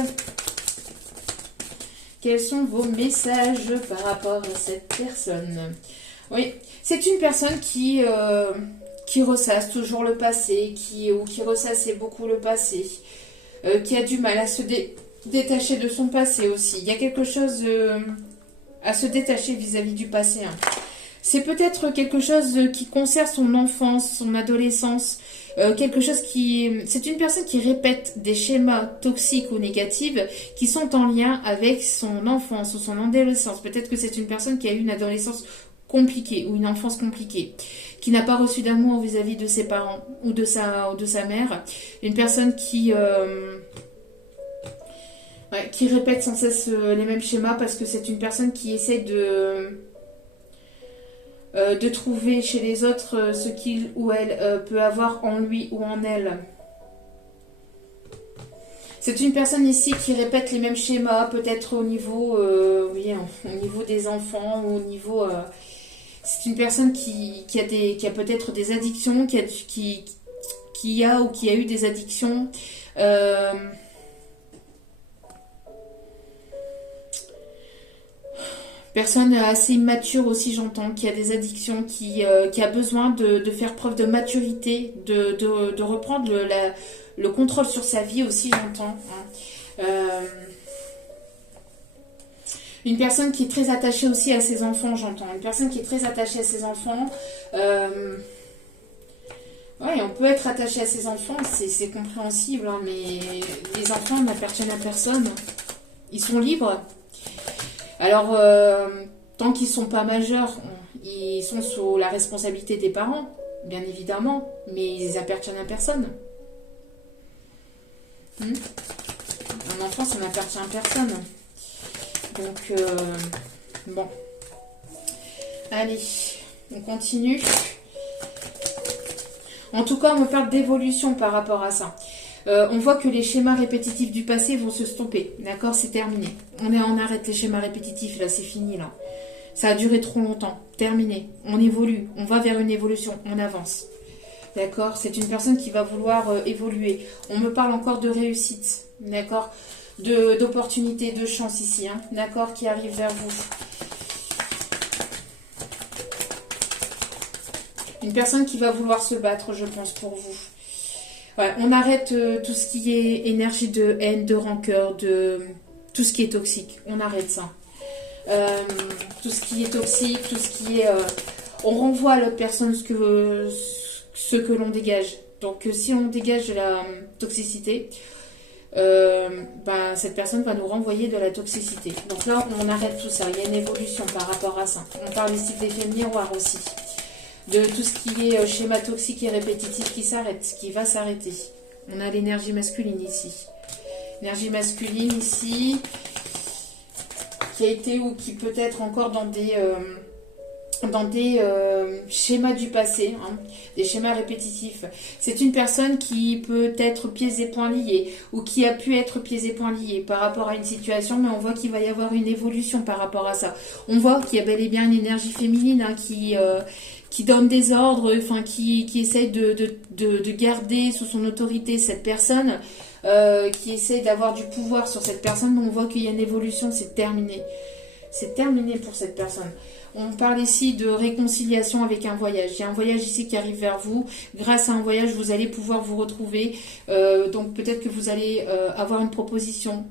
quels sont vos messages par rapport à cette personne? Oui, c'est une personne qui ressasse toujours le passé, qui ressassait beaucoup le passé, qui a du mal à se détacher de son passé aussi. Il y a quelque chose à se détacher vis-à-vis du passé. Hein. C'est peut-être quelque chose qui concerne son enfance, son adolescence, quelque chose qui... C'est une personne qui répète des schémas toxiques ou négatifs qui sont en lien avec son enfance ou son adolescence. Peut-être que c'est une personne qui a eu une adolescence compliquée ou une enfance compliquée, qui n'a pas reçu d'amour vis-à-vis de ses parents ou de sa mère. Une personne qui répète sans cesse les mêmes schémas parce que c'est une personne qui essaie de trouver chez les autres ce qu'il ou elle peut avoir en lui ou en elle. C'est une personne ici qui répète les mêmes schémas, peut-être au niveau, au niveau des enfants, ou au niveau... c'est une personne qui a peut-être des addictions, qui a eu des addictions. Personne assez immature aussi, j'entends, qui a des addictions, qui a besoin de faire preuve de maturité, de reprendre le contrôle sur sa vie aussi, j'entends. Hein. Une personne qui est très attachée aussi à ses enfants, j'entends. Une personne qui est très attachée à ses enfants. Ouais, on peut être attaché à ses enfants, c'est compréhensible, hein, mais les enfants n'appartiennent à personne. Ils sont libres. Alors, tant qu'ils ne sont pas majeurs, ils sont sous la responsabilité des parents, bien évidemment, mais ils appartiennent à personne. Un enfant, ça n'appartient à personne. Donc, bon. Allez, on continue. En tout cas, on me parle d'évolution par rapport à ça. On voit que les schémas répétitifs du passé vont se stopper. D'accord, c'est terminé. On arrête les schémas répétitifs, là, c'est fini, là. Ça a duré trop longtemps. Terminé. On évolue. On va vers une évolution. On avance. D'accord, c'est une personne qui va vouloir évoluer. On me parle encore de réussite. D'accord, d'opportunités, de chance ici. Hein, d'accord, qui arrive vers vous. Une personne qui va vouloir se battre, je pense, pour vous. Ouais, on arrête tout ce qui est énergie de haine, de rancœur, de tout ce qui est toxique. On arrête ça. Tout ce qui est toxique, tout ce qui est... on renvoie à l'autre personne ce que l'on dégage. Donc si on dégage de la toxicité, cette personne va nous renvoyer de la toxicité. Donc là, on arrête tout ça. Il y a une évolution par rapport à ça. On parle ici d'effet miroir aussi. De tout ce qui est schéma toxique et répétitif qui s'arrête, qui va s'arrêter. On a l'énergie masculine ici. L'énergie masculine ici, qui a été ou qui peut être encore dans des schémas du passé, hein, des schémas répétitifs. C'est une personne qui peut être pieds et poings liés, ou qui a pu être pieds et poings liés par rapport à une situation, mais on voit qu'il va y avoir une évolution par rapport à ça. On voit qu'il y a bel et bien une énergie féminine, hein, qui donne des ordres, enfin qui essaye de garder sous son autorité cette personne, qui essaye d'avoir du pouvoir sur cette personne, mais on voit qu'il y a une évolution, c'est terminé. C'est terminé pour cette personne. On parle ici de réconciliation avec un voyage. Il y a un voyage ici qui arrive vers vous. Grâce à un voyage, vous allez pouvoir vous retrouver. Donc peut-être que vous allez avoir une proposition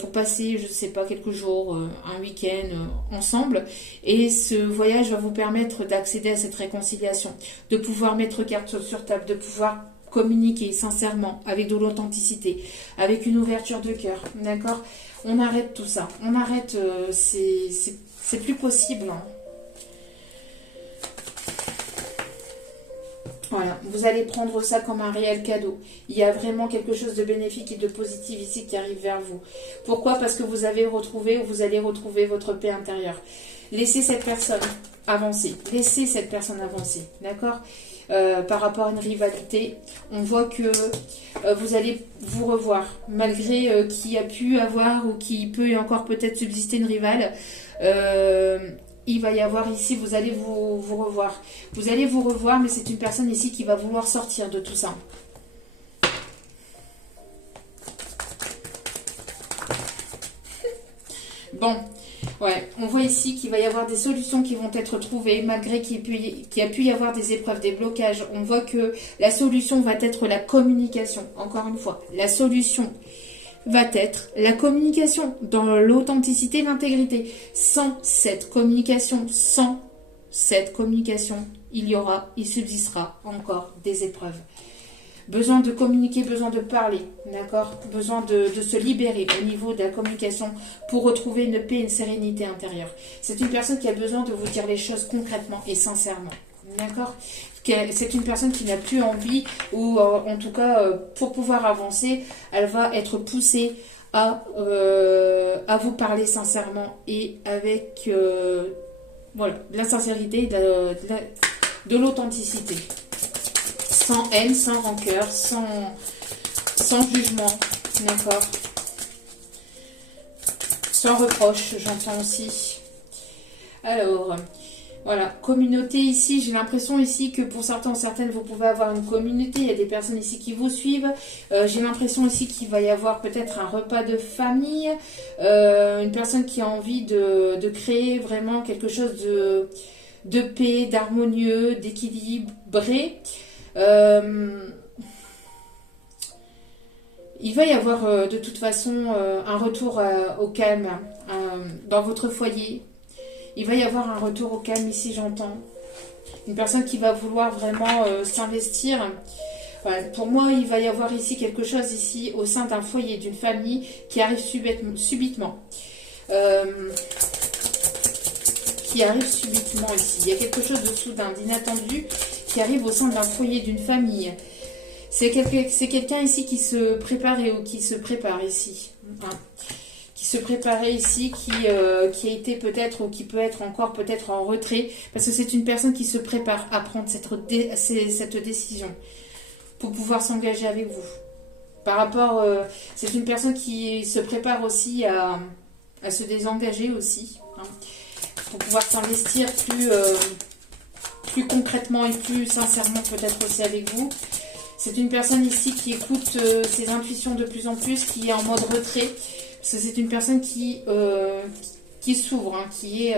pour passer, je ne sais pas, quelques jours, un week-end ensemble. Et ce voyage va vous permettre d'accéder à cette réconciliation, de pouvoir mettre carte sur table, de pouvoir communiquer sincèrement, avec de l'authenticité, avec une ouverture de cœur. D'accord? On arrête tout ça. On arrête, c'est plus possible. Hein. Voilà, vous allez prendre ça comme un réel cadeau. Il y a vraiment quelque chose de bénéfique et de positif ici qui arrive vers vous. Pourquoi? Parce que vous avez retrouvé ou vous allez retrouver votre paix intérieure. Laissez cette personne avancer. Laissez cette personne avancer. D'accord? Par rapport à une rivalité, on voit que vous allez vous revoir. Malgré qu'il y a pu avoir ou qu'il peut encore peut-être subsister une rivale, il va y avoir ici, vous allez vous revoir. Vous allez vous revoir, mais c'est une personne ici qui va vouloir sortir de tout ça. Bon, ouais, on voit ici qu'il va y avoir des solutions qui vont être trouvées, malgré qu'il y a pu y avoir des épreuves, des blocages. On voit que la solution va être la communication. Encore une fois, la solution va être la communication dans l'authenticité et l'intégrité. Sans cette communication, il subsistera encore des épreuves. Besoin de communiquer, besoin de parler, d'accord? Besoin de se libérer au niveau de la communication pour retrouver une paix et une sérénité intérieure. C'est une personne qui a besoin de vous dire les choses concrètement et sincèrement, d'accord? C'est une personne qui n'a plus envie, ou en tout cas, pour pouvoir avancer, elle va être poussée à vous parler sincèrement et avec voilà, de la sincérité, de l'authenticité. Sans haine, sans rancœur, sans jugement, d'accord? Sans reproche, j'entends aussi. Alors, voilà, communauté ici, j'ai l'impression ici que pour certains ou certaines, vous pouvez avoir une communauté, il y a des personnes ici qui vous suivent. J'ai l'impression ici qu'il va y avoir peut-être un repas de famille, une personne qui a envie de créer vraiment quelque chose de paix, d'harmonieux, d'équilibré. Il va y avoir de toute façon un retour au calme dans votre foyer. Il va y avoir un retour au calme ici, j'entends. Une personne qui va vouloir vraiment s'investir. Voilà. Pour moi, il va y avoir ici quelque chose ici au sein d'un foyer, d'une famille qui arrive subitement. Qui arrive subitement ici. Il y a quelque chose de soudain, d'inattendu qui arrive au sein d'un foyer, d'une famille. C'est quelqu'un ici qui se préparait ou qui se prépare ici. Hein. Qui se préparait ici, qui a été peut-être ou qui peut être encore peut-être en retrait. Parce que c'est une personne qui se prépare à prendre cette décision pour pouvoir s'engager avec vous. Par rapport, c'est une personne qui se prépare aussi à se désengager aussi. Hein, pour pouvoir s'investir plus concrètement et plus sincèrement peut-être aussi avec vous. C'est une personne ici qui écoute ses intuitions de plus en plus, qui est en mode retrait. Parce que c'est une personne qui s'ouvre, hein, qui est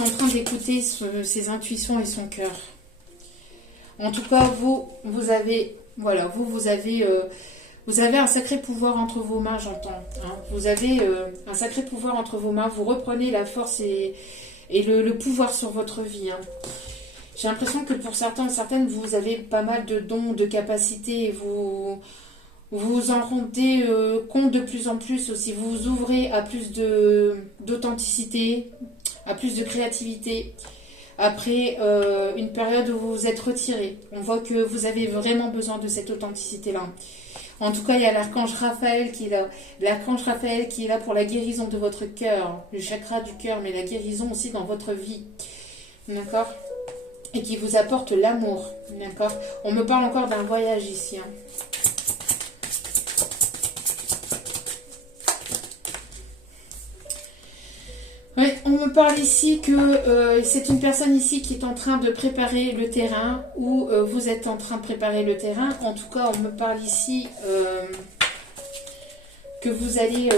en train d'écouter ses intuitions et son cœur. En tout cas, vous avez un sacré pouvoir entre vos mains, j'entends. Hein. Vous avez un sacré pouvoir entre vos mains. Vous reprenez la force et le pouvoir sur votre vie. Hein. J'ai l'impression que pour certains et certaines, vous avez pas mal de dons, de capacités. Et vous vous en rendez compte de plus en plus aussi. Vous vous ouvrez à plus d'authenticité, à plus de créativité. Après une période où vous vous êtes retiré. On voit que vous avez vraiment besoin de cette authenticité-là. En tout cas, il y a l'archange Raphaël qui est là. L'archange Raphaël qui est là pour la guérison de votre cœur, le chakra du cœur, mais la guérison aussi dans votre vie. D'accord? Et qui vous apporte l'amour. D'accord? On me parle encore d'un voyage ici. Hein. Oui, on me parle ici que c'est une personne ici qui est en train de préparer le terrain ou vous êtes en train de préparer le terrain. En tout cas, on me parle ici que vous allez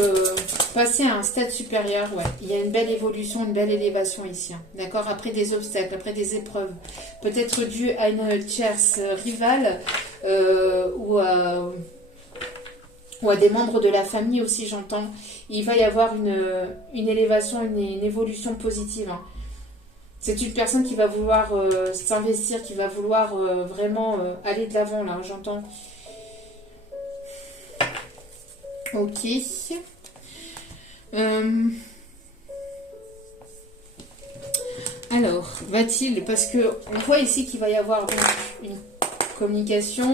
passer à un stade supérieur. Ouais. Il y a une belle évolution, une belle élévation ici. Hein. D'accord? Après des obstacles, après des épreuves. Peut-être dû à une tierce rivale ou à des membres de la famille aussi, j'entends. Il va y avoir une élévation, une évolution positive. Hein. C'est une personne qui va vouloir s'investir, qui va vouloir vraiment aller de l'avant, là, j'entends. Ok. Alors, va-t-il, parce que on voit ici qu'il va y avoir donc une communication.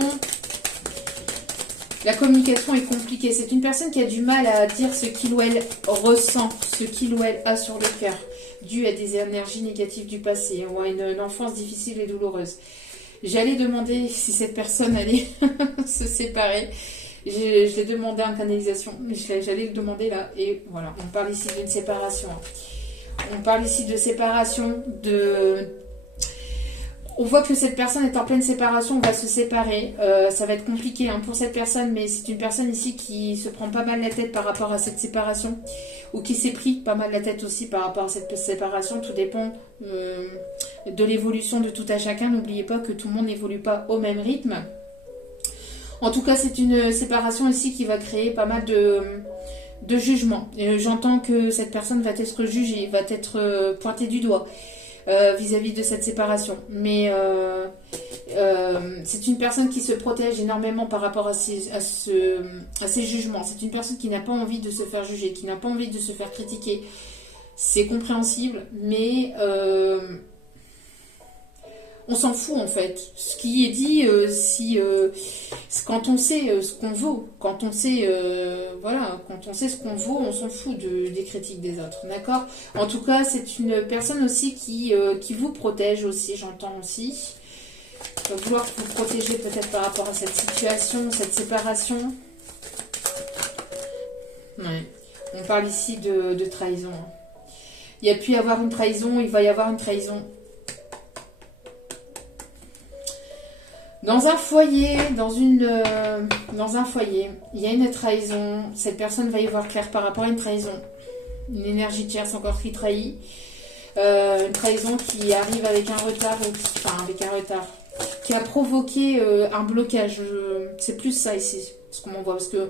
La communication est compliquée. C'est une personne qui a du mal à dire ce qu'il ou elle ressent, ce qu'il ou elle a sur le cœur, dû à des énergies négatives du passé ou à une enfance difficile et douloureuse. J'allais demander si cette personne allait se séparer. Je l'ai demandé en canalisation, mais j'allais le demander là. Et voilà, on parle ici d'une séparation. On parle ici de séparation, On voit que cette personne est en pleine séparation, on va se séparer. Ça va être compliqué hein, pour cette personne, mais c'est une personne ici qui se prend pas mal la tête par rapport à cette séparation, ou qui s'est pris pas mal la tête aussi par rapport à cette séparation. Tout dépend de l'évolution de tout à chacun. N'oubliez pas que tout le monde n'évolue pas au même rythme. En tout cas, c'est une séparation ici qui va créer pas mal de jugement. J'entends que cette personne va être jugée, va être pointée du doigt vis-à-vis de cette séparation. Mais c'est une personne qui se protège énormément par rapport à ses jugements. C'est une personne qui n'a pas envie de se faire juger, qui n'a pas envie de se faire critiquer. C'est compréhensible, mais on s'en fout en fait. Ce qui est dit, quand on sait ce qu'on vaut, quand on sait, quand on sait ce qu'on vaut, on s'en fout des critiques des autres, d'accord? En tout cas, c'est une personne aussi qui vous protège aussi, j'entends aussi. Il va vouloir vous protéger peut-être par rapport à cette situation, cette séparation. Ouais. On parle ici de trahison. Il y a pu y avoir une trahison, il va y avoir une trahison. Dans un foyer, dans un foyer, il y a une trahison. Cette personne va y voir clair par rapport à une trahison. Une énergie tierce encore qui trahit. Une trahison qui arrive avec un retard, qui a provoqué un blocage. C'est plus ça ici, ce qu'on m'envoie. Parce que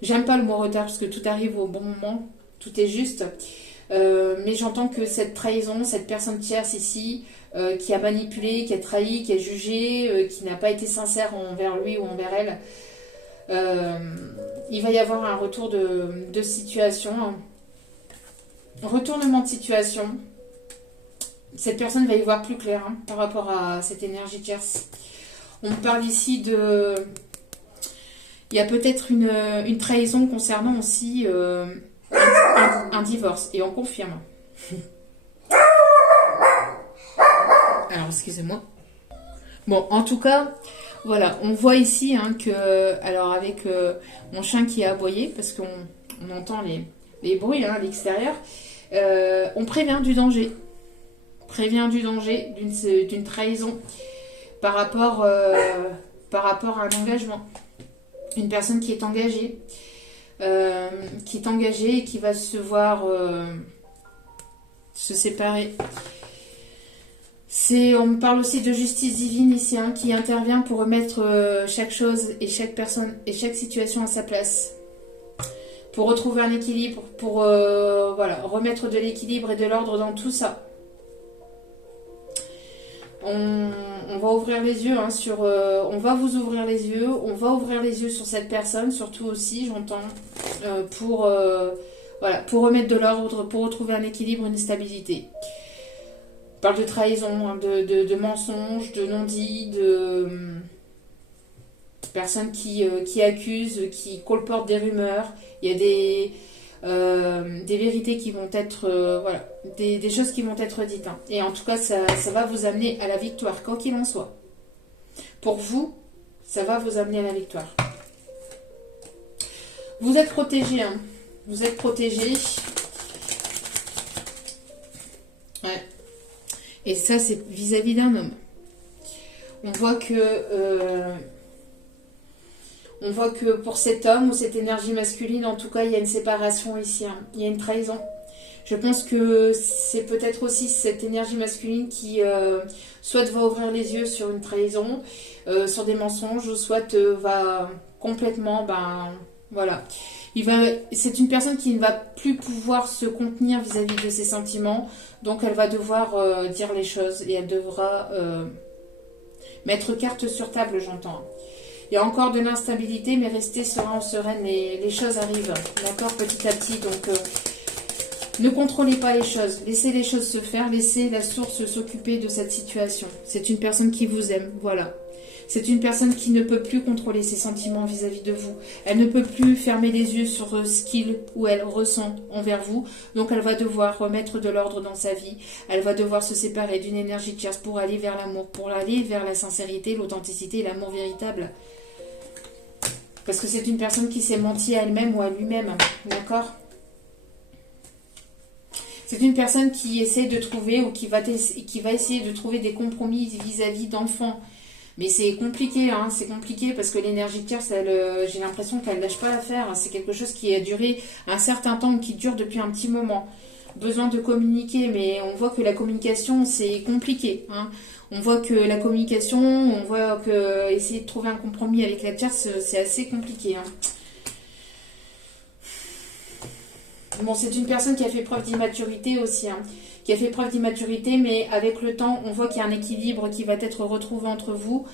j'aime pas le mot retard, parce que tout arrive au bon moment, tout est juste. Mais j'entends que cette trahison, cette personne tierce ici, qui a manipulé, qui a trahi, qui a jugé, qui n'a pas été sincère envers lui ou envers elle, il va y avoir un retour de situation, un retournement de situation. Cette personne va y voir plus clair hein, par rapport à cette énergie tierce. On parle ici de... Il y a peut-être une trahison concernant aussi un divorce. Et on confirme. Alors, excusez-moi. Bon, en tout cas, voilà, on voit ici hein, que... Alors, avec mon chien qui a aboyé, parce qu'on entend les bruits hein, à l'extérieur, on prévient du danger. Prévient du danger, d'une trahison par rapport à un engagement. Une personne qui est engagée, et qui va se voir se séparer. On me parle aussi de justice divine ici, hein, qui intervient pour remettre chaque chose et chaque personne et chaque situation à sa place. Pour retrouver un équilibre, pour remettre de l'équilibre et de l'ordre dans tout ça. On va ouvrir les yeux hein, on va vous ouvrir les yeux, on va ouvrir les yeux sur cette personne, surtout aussi, j'entends, pour remettre de l'ordre, pour retrouver un équilibre, une stabilité. On parle de trahison, hein, de mensonges, de non-dits, de personnes qui accusent, qui colportent des rumeurs. Il y a des vérités qui vont être, des choses qui vont être dites. Hein. Et en tout cas, ça va vous amener à la victoire, quoi qu'il en soit. Pour vous, ça va vous amener à la victoire. Vous êtes protégés, hein. Vous êtes protégés. Ouais. Et ça, c'est vis-à-vis d'un homme. On voit que... On voit que pour cet homme ou cette énergie masculine, en tout cas, il y a une séparation ici. Hein. Il y a une trahison. Je pense que c'est peut-être aussi cette énergie masculine qui soit va ouvrir les yeux sur une trahison, sur des mensonges, soit va complètement, voilà. C'est une personne qui ne va plus pouvoir se contenir vis-à-vis de ses sentiments, donc elle va devoir dire les choses et elle devra mettre carte sur table, j'entends. Il y a encore de l'instabilité, mais restez serein, sereine, les choses arrivent, d'accord, petit à petit, donc ne contrôlez pas les choses, laissez les choses se faire, laissez la source s'occuper de cette situation. C'est une personne qui vous aime, voilà. C'est une personne qui ne peut plus contrôler ses sentiments vis-à-vis de vous. Elle ne peut plus fermer les yeux sur ce qu'il ou elle ressent envers vous. Donc elle va devoir remettre de l'ordre dans sa vie. Elle va devoir se séparer d'une énergie tierce pour aller vers l'amour, pour aller vers la sincérité, l'authenticité et l'amour véritable. Parce que c'est une personne qui s'est menti à elle-même ou à lui-même. D'accord ? C'est une personne qui essaie de trouver ou qui va essayer de trouver des compromis vis-à-vis d'enfants. Mais c'est compliqué, hein, c'est compliqué parce que l'énergie tierce, j'ai l'impression qu'elle lâche pas l'affaire. C'est quelque chose qui a duré un certain temps, qui dure depuis un petit moment. Besoin de communiquer, mais on voit que la communication, c'est compliqué. Hein. On voit que la communication, on voit que essayer de trouver un compromis avec la tierce, c'est assez compliqué. Hein. Bon, c'est une personne qui a fait preuve d'immaturité aussi, hein, qui a fait preuve d'immaturité, mais avec le temps, on voit qu'il y a un équilibre qui va être retrouvé entre vous.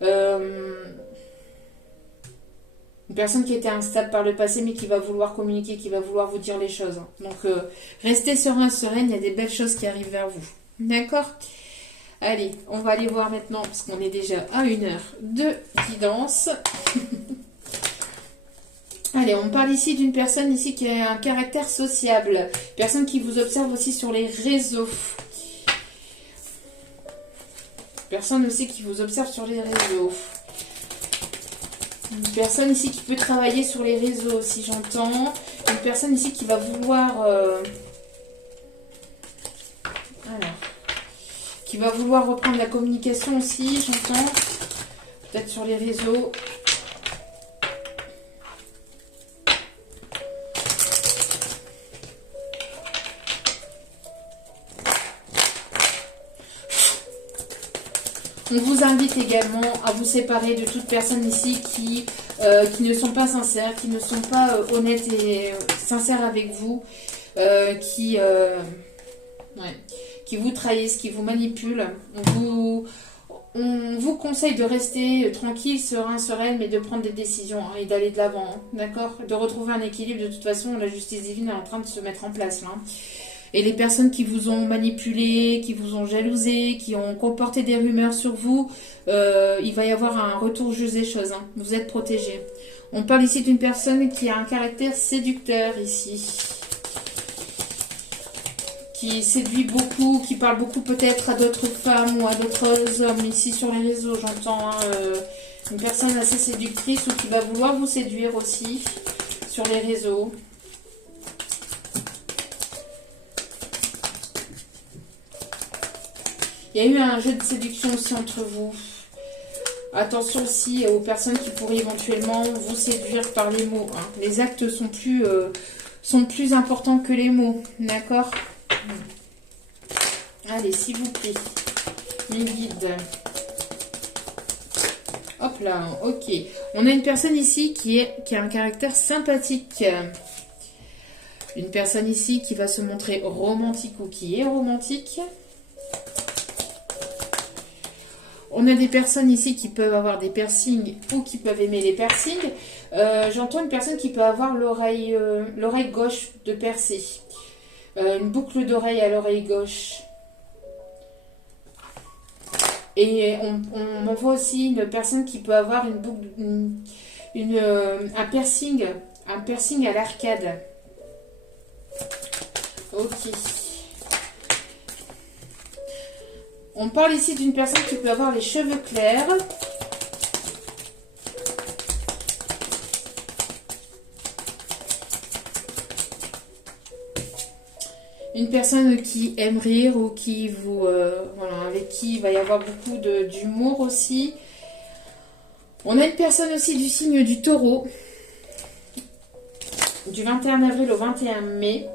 Une personne qui était instable par le passé, mais qui va vouloir communiquer, qui va vouloir vous dire les choses. Hein. Donc, restez serein, sereine, il y a des belles choses qui arrivent vers vous. D'accord ? Allez, on va aller voir maintenant, parce qu'on est déjà à 1 heure de guidance. Allez, on parle ici d'une personne ici qui a un caractère sociable. Personne qui vous observe aussi sur les réseaux. Personne aussi qui vous observe sur les réseaux. Une personne ici qui peut travailler sur les réseaux, si j'entends. Une personne ici qui va vouloir... qui va vouloir reprendre la communication aussi, j'entends. Peut-être sur les réseaux. On vous invite également à vous séparer de toute personne ici qui ne sont pas sincères, qui ne sont pas honnêtes et sincères avec vous, qui vous trahissent, qui vous manipulent. On vous conseille de rester tranquille, serein, sereine, mais de prendre des décisions hein, et d'aller de l'avant, hein, d'accord ? De retrouver un équilibre. De toute façon, la justice divine est en train de se mettre en place là. Hein. Et les personnes qui vous ont manipulé, qui vous ont jalousé, qui ont comporté des rumeurs sur vous, il va y avoir un retour juste des choses. Hein. Vous êtes protégés. On parle ici d'une personne qui a un caractère séducteur ici. Qui séduit beaucoup, qui parle beaucoup peut-être à d'autres femmes ou à d'autres hommes. Ici sur les réseaux, j'entends hein, une personne assez séductrice ou qui va vouloir vous séduire aussi sur les réseaux. Il y a eu un jeu de séduction aussi entre vous. Attention aussi aux personnes qui pourraient éventuellement vous séduire par les mots. Hein. Les actes sont plus importants que les mots. D'accord ? Allez, s'il vous plaît. Mes guides. Hop là, ok. On a une personne ici qui a un caractère sympathique. Une personne ici qui va se montrer romantique ou qui est romantique. On a des personnes ici qui peuvent avoir des piercings ou qui peuvent aimer les piercings. J'entends une personne qui peut avoir l'oreille gauche de percée. Une boucle d'oreille à l'oreille gauche. Et on voit aussi une personne qui peut avoir une boucle, un piercing à l'arcade. Ok. On parle ici d'une personne qui peut avoir les cheveux clairs. Une personne qui aime rire ou qui vous, voilà, avec qui il va y avoir beaucoup d'humour aussi. On a une personne aussi du signe du Taureau, du 21 avril au 21 mai.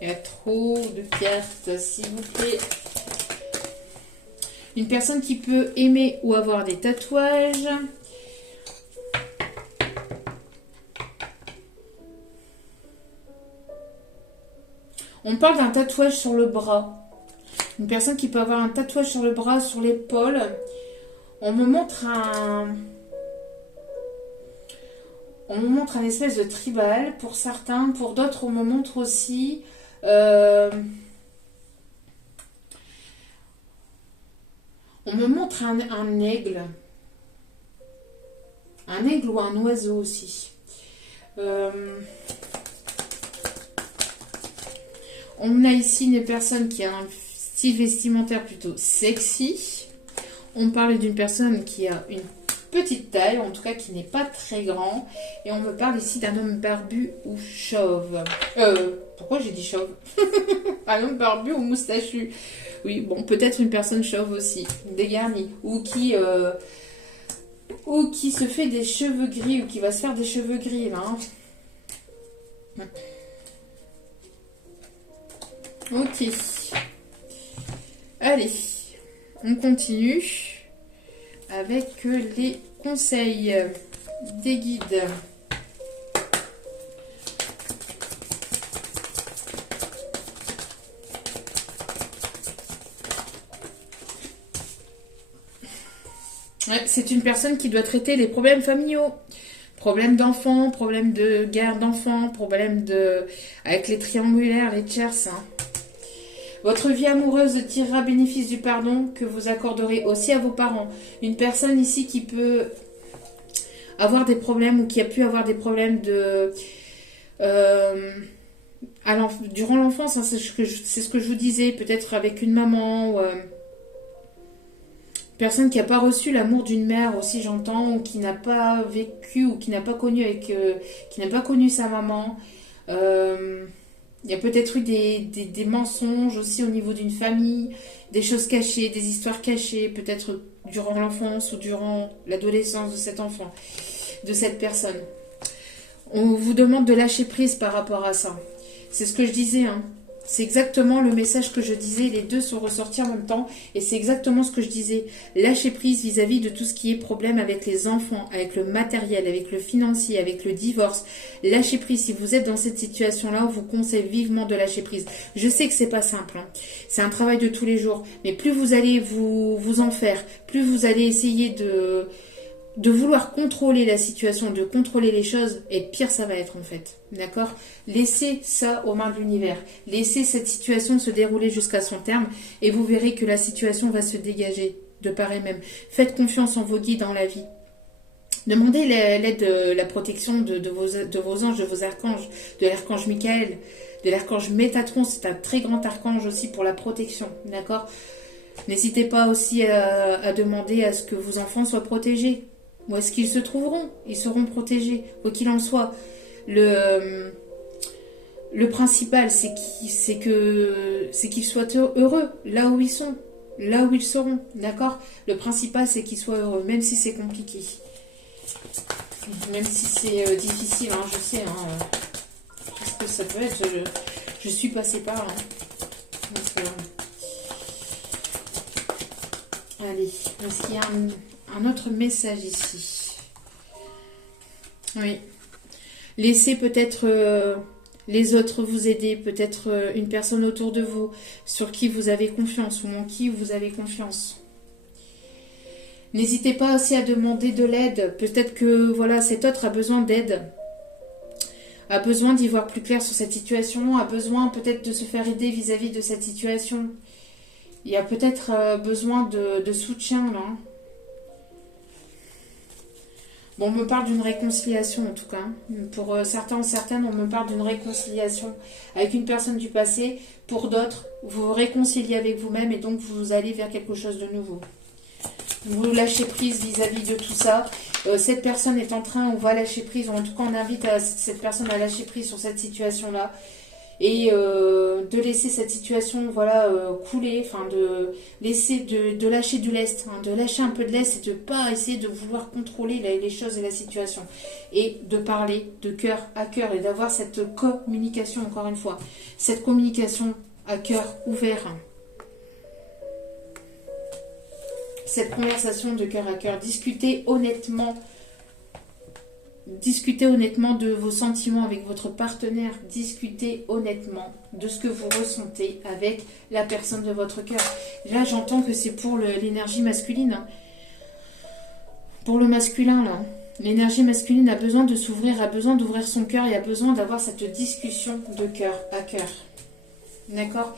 Il y a trop de cartes, s'il vous plaît. Une personne qui peut aimer ou avoir des tatouages. On parle d'un tatouage sur le bras. Une personne qui peut avoir un tatouage sur le bras, sur l'épaule. On me montre un... On me montre un espèce de tribal pour certains. Pour d'autres, on me montre aussi... On me montre un aigle. Un aigle ou un oiseau aussi. On a ici une personne qui a un style vestimentaire plutôt sexy. On parle d'une personne qui a une petite taille, en tout cas qui n'est pas très grand. Et on me parle ici d'un homme barbu ou chauve. Pourquoi j'ai dit chauve? Un homme barbu ou moustachu. Oui, bon, peut-être une personne chauve aussi, dégarnie. Ou qui se fait des cheveux gris, ou qui va se faire des cheveux gris, là. Hein. Ok. Allez, on continue avec les conseils des guides. Ouais, c'est une personne qui doit traiter les problèmes familiaux. Problèmes d'enfants, problèmes de garde d'enfants, problèmes avec les triangulaires, les tierces. Hein. Votre vie amoureuse tirera bénéfice du pardon que vous accorderez aussi à vos parents. Une personne ici qui peut avoir des problèmes ou qui a pu avoir des problèmes durant l'enfance, hein, c'est ce que je vous disais, peut-être avec une maman ou personne qui n'a pas reçu l'amour d'une mère aussi, j'entends, ou qui n'a pas vécu ou qui n'a pas connu qui n'a pas connu sa maman. Il y a peut-être eu des mensonges aussi au niveau d'une famille, des choses cachées, des histoires cachées, peut-être durant l'enfance ou durant l'adolescence de cet enfant, de cette personne. On vous demande de lâcher prise par rapport à ça. C'est ce que je disais, hein. C'est exactement le message que je disais, les deux sont ressortis en même temps, et c'est exactement ce que je disais. Lâcher prise vis-à-vis de tout ce qui est problème avec les enfants, avec le matériel, avec le financier, avec le divorce. Lâcher prise, si vous êtes dans cette situation-là, on vous conseille vivement de lâcher prise. Je sais que c'est pas simple, hein. C'est un travail de tous les jours, mais plus vous allez vous en faire, plus vous allez essayer de vouloir contrôler la situation, de contrôler les choses, et pire ça va être en fait. D'accord? Laissez ça aux mains de l'univers. Laissez cette situation se dérouler jusqu'à son terme et vous verrez que la situation va se dégager de part et même. Faites confiance en vos guides dans la vie. Demandez l'aide, la protection de vos anges, de vos archanges, de l'archange Michael, de l'archange Métatron. C'est un très grand archange aussi pour la protection. D'accord? N'hésitez pas aussi à demander à ce que vos enfants soient protégés. Où est-ce qu'ils se trouveront? Ils seront protégés, quoi qu'il en soit. Le principal, c'est qu'ils soient heureux, là où ils sont, là où ils seront, d'accord? Le principal, c'est qu'ils soient heureux, même si c'est compliqué. Même si c'est difficile, hein, je sais, hein, qu'est-ce que ça peut être, je suis passée par là. Donc, allez, est-ce qu'il y a un autre message ici? Oui. Laissez peut-être les autres vous aider, peut-être une personne autour de vous sur qui vous avez confiance ou en qui vous avez confiance. N'hésitez pas aussi à demander de l'aide. Peut-être que voilà, cet autre a besoin d'aide, a besoin d'y voir plus clair sur cette situation, a besoin peut-être de se faire aider vis-à-vis de cette situation. Il y a peut-être besoin de soutien là. Bon, on me parle d'une réconciliation en tout cas. Pour certains ou certaines, on me parle d'une réconciliation avec une personne du passé. Pour d'autres, vous vous réconciliez avec vous-même et donc vous allez vers quelque chose de nouveau. Vous lâchez prise vis-à-vis de tout ça. cette personne est en train, on va lâcher prise, ou en tout cas on invite cette personne à lâcher prise sur cette situation-là. Et de laisser cette situation, voilà, couler, enfin de laisser, de lâcher du lest, hein, de lâcher un peu de lest et de pas essayer de vouloir contrôler les choses et la situation. Et de parler de cœur à cœur et d'avoir cette communication, encore une fois, cette communication à cœur ouvert. Cette conversation de cœur à cœur, discutez honnêtement de vos sentiments avec votre partenaire. Discutez honnêtement de ce que vous ressentez avec la personne de votre cœur. Là, j'entends que c'est pour l'énergie masculine. Hein. Pour le masculin, là. L'énergie masculine a besoin de s'ouvrir, a besoin d'ouvrir son cœur et a besoin d'avoir cette discussion de cœur à cœur. D'accord?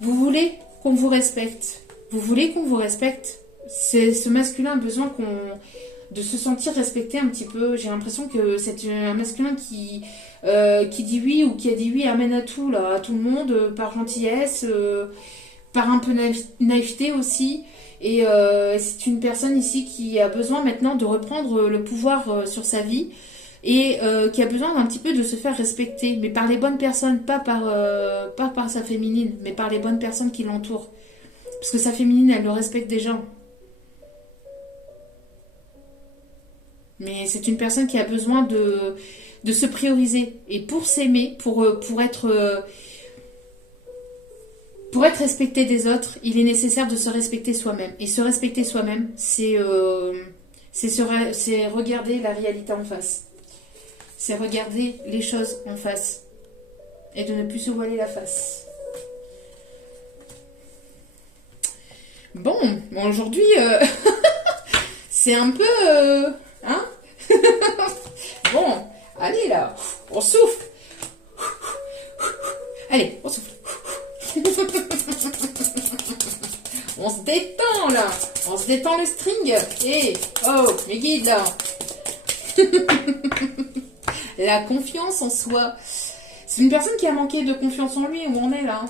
Vous voulez qu'on vous respecte. Vous voulez qu'on vous respecte. Ce masculin a besoin de se sentir respecté un petit peu. J'ai l'impression que c'est un masculin qui dit oui ou qui a dit oui, amène à tout, là, à tout le monde, par gentillesse, par un peu naïveté aussi. Et c'est une personne ici qui a besoin maintenant de reprendre le pouvoir sur sa vie et qui a besoin d'un petit peu de se faire respecter, mais par les bonnes personnes, pas par sa féminine, mais par les bonnes personnes qui l'entourent. Parce que sa féminine, elle le respecte déjà. Mais c'est une personne qui a besoin de se prioriser. Et pour s'aimer, pour être respecté des autres, il est nécessaire de se respecter soi-même. Et se respecter soi-même, c'est regarder la réalité en face. C'est regarder les choses en face. Et de ne plus se voiler la face. Bon, aujourd'hui, c'est un peu... hein. Bon, allez là, on souffle. Allez, on souffle. On se détend là. On se détend le string. Et oh, mes guides là. La confiance en soi. C'est une personne qui a manqué de confiance en lui, où on est là.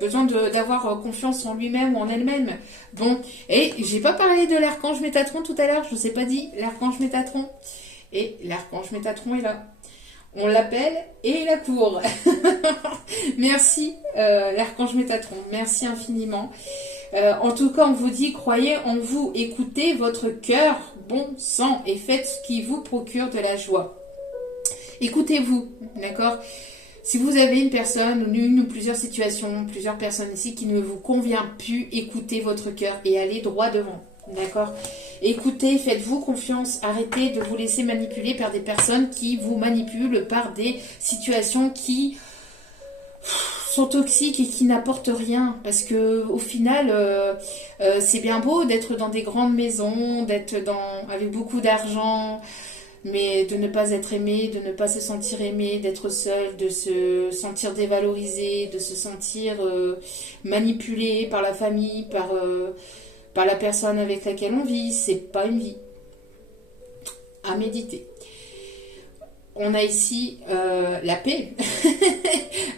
Besoin d'avoir confiance en lui-même ou en elle-même. Bon, et j'ai pas parlé de l'archange Métatron tout à l'heure, je vous ai pas dit l'archange Métatron. Et l'archange Métatron est là. On l'appelle et il accourt. Merci l'archange Métatron, merci infiniment. En tout cas, on vous dit, croyez en vous, écoutez votre cœur, bon sang, et faites ce qui vous procure de la joie. Écoutez-vous, d'accord ? Si vous avez une personne, une ou plusieurs situations, plusieurs personnes ici qui ne vous convient plus, écoutez votre cœur et allez droit devant. D'accord? Écoutez, faites-vous confiance. Arrêtez de vous laisser manipuler par des personnes qui vous manipulent par des situations qui sont toxiques et qui n'apportent rien. Parce que au final, c'est bien beau d'être dans des grandes maisons, d'être avec beaucoup d'argent, mais de ne pas être aimé, de ne pas se sentir aimé, d'être seul, de se sentir dévalorisé, de se sentir manipulé par la famille, par la personne avec laquelle on vit. C'est pas une vie. À méditer. On a ici la paix.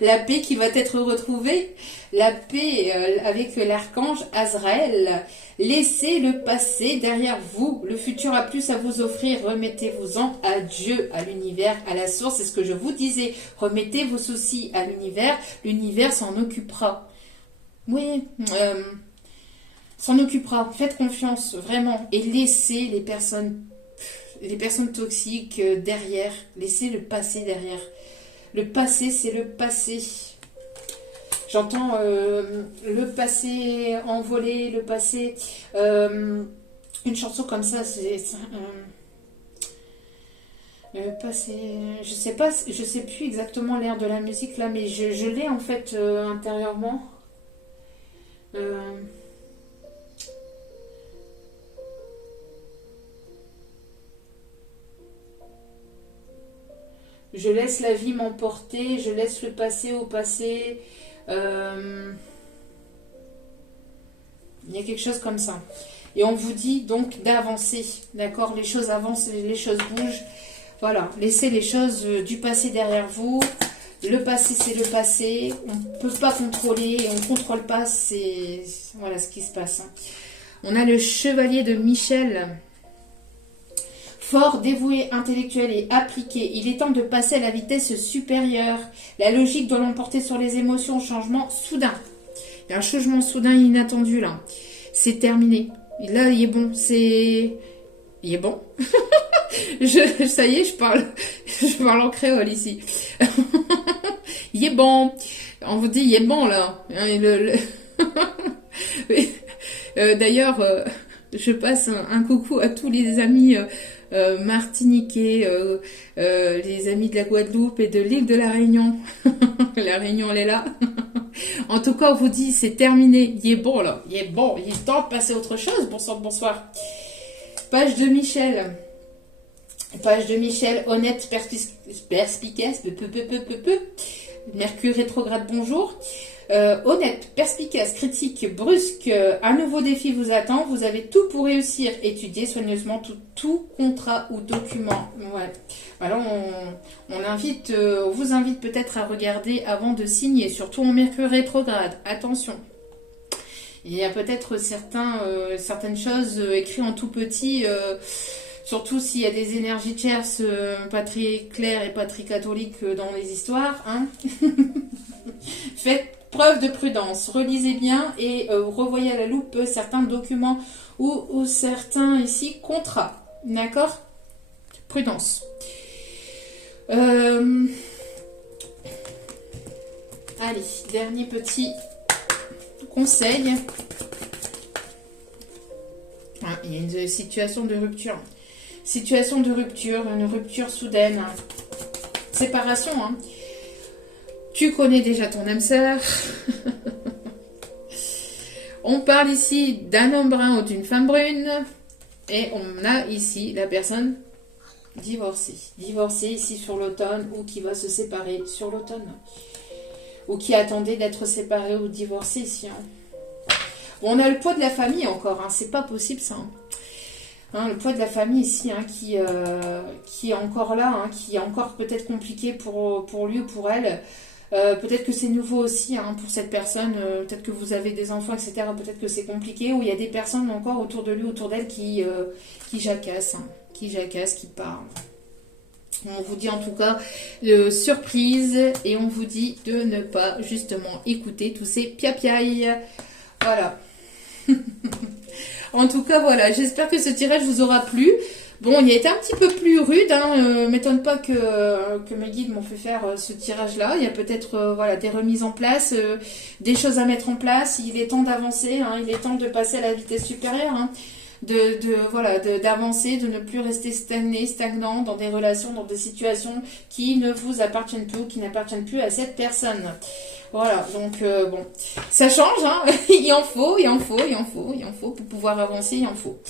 La paix qui va être retrouvée. La paix avec l'archange Azraël. Laissez le passé derrière vous. Le futur a plus à vous offrir. Remettez-vous-en à Dieu, à l'univers, à la source. C'est ce que je vous disais. Remettez vos soucis à l'univers. L'univers s'en occupera. Oui, s'en occupera. Faites confiance, vraiment. Et laissez les personnes toxiques derrière. Laissez le passé derrière. Le passé, c'est le passé. J'entends le passé envolé, le passé... une chanson comme ça, c'est... le passé... Je sais plus exactement l'air de la musique là, mais je l'ai en fait intérieurement. Je laisse la vie m'emporter, je laisse le passé au passé. Il y a quelque chose comme ça. Et on vous dit donc d'avancer, d'accord? Les choses avancent, les choses bougent. Voilà, laissez les choses du passé derrière vous. Le passé, c'est le passé. On ne peut pas contrôler et on ne contrôle pas. C'est voilà ce qui se passe. On a le chevalier de Michel. Fort, dévoué, intellectuel et appliqué, il est temps de passer à la vitesse supérieure. La logique doit l'emporter sur les émotions. Changement soudain. Il y a un changement soudain inattendu là. C'est terminé. Là, il est bon. Il est bon. Ça y est, je parle en créole ici. Il est bon. On vous dit, il est bon là. D'ailleurs, je passe un coucou à tous les amis martiniquais, les amis de la Guadeloupe et de l'île de la Réunion. La Réunion, elle est là. En tout cas, on vous dit, c'est terminé. Il est bon là. Il est bon. Il est temps de passer à autre chose. Bonsoir, bonsoir. Page de Michel. Page de Michel, honnête, perspicace, Mercure rétrograde, bonjour. Honnête, perspicace, critique, brusque, un nouveau défi vous attend. Vous avez tout pour réussir. Étudiez soigneusement tout contrat ou document. Ouais. Alors on vous invite peut-être à regarder avant de signer, surtout en Mercure rétrograde. Attention. Il y a peut-être certaines choses écrites en tout petit. Surtout s'il y a des énergies tierces pas très claires et pas très catholiques dans les histoires. Hein. Faites preuve de prudence. Relisez bien et revoyez à la loupe certains documents ou certains ici contrats. D'accord? Prudence. Allez, dernier petit conseil. Ah, il y a une situation de rupture. Situation de rupture, une rupture soudaine. Séparation, hein. Tu connais déjà ton âme sœur. On parle ici d'un homme brun ou d'une femme brune. Et on a ici la personne divorcée. Divorcée ici sur l'automne ou qui va se séparer sur l'automne. Ou qui attendait d'être séparée ou divorcée ici. Hein. Bon, on a le poids de la famille encore. Hein. C'est pas possible ça. Hein. Hein, le poids de la famille ici hein, qui est encore là, hein, qui est encore peut-être compliqué pour lui ou pour elle. Peut-être que c'est nouveau aussi hein, pour cette personne, peut-être que vous avez des enfants, etc. Peut-être que c'est compliqué, ou il y a des personnes encore autour de lui, autour d'elle qui jacassent, hein, qui parlent. On vous dit en tout cas surprise et on vous dit de ne pas justement écouter tous ces piapiailles. Voilà. En tout cas, voilà, j'espère que ce tirage vous aura plu. Bon, il a été un petit peu plus rude, hein. M'étonne pas que mes guides m'ont fait faire ce tirage-là. Il y a peut-être voilà, des remises en place, des choses à mettre en place. Il est temps d'avancer, hein. Il est temps de passer à la vitesse supérieure, hein. D'avancer, de ne plus rester stagnant dans des relations, dans des situations qui ne vous appartiennent plus ou qui n'appartiennent plus à cette personne. Voilà, donc bon, ça change, hein. Il en faut pour pouvoir avancer, il en faut.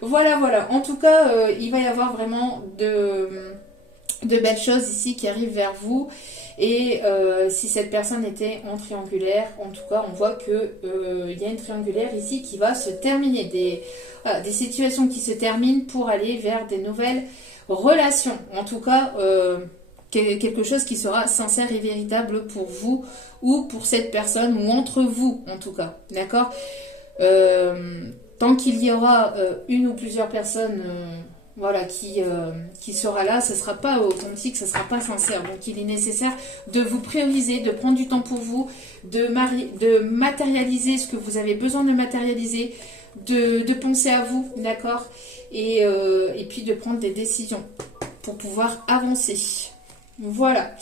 Voilà. En tout cas, il va y avoir vraiment de belles choses ici qui arrivent vers vous. Et si cette personne était en triangulaire, en tout cas, on voit que il y a une triangulaire ici qui va se terminer. Des situations qui se terminent pour aller vers des nouvelles relations. En tout cas, quelque chose qui sera sincère et véritable pour vous ou pour cette personne ou entre vous, en tout cas. D'accord ? Tant qu'il y aura une ou plusieurs personnes voilà, qui sera là, ce ne sera pas authentique, ce ne sera pas sincère. Donc il est nécessaire de vous prioriser, de prendre du temps pour vous, de matérialiser ce que vous avez besoin de matérialiser, de penser à vous, d'accord, et puis de prendre des décisions pour pouvoir avancer. Voilà.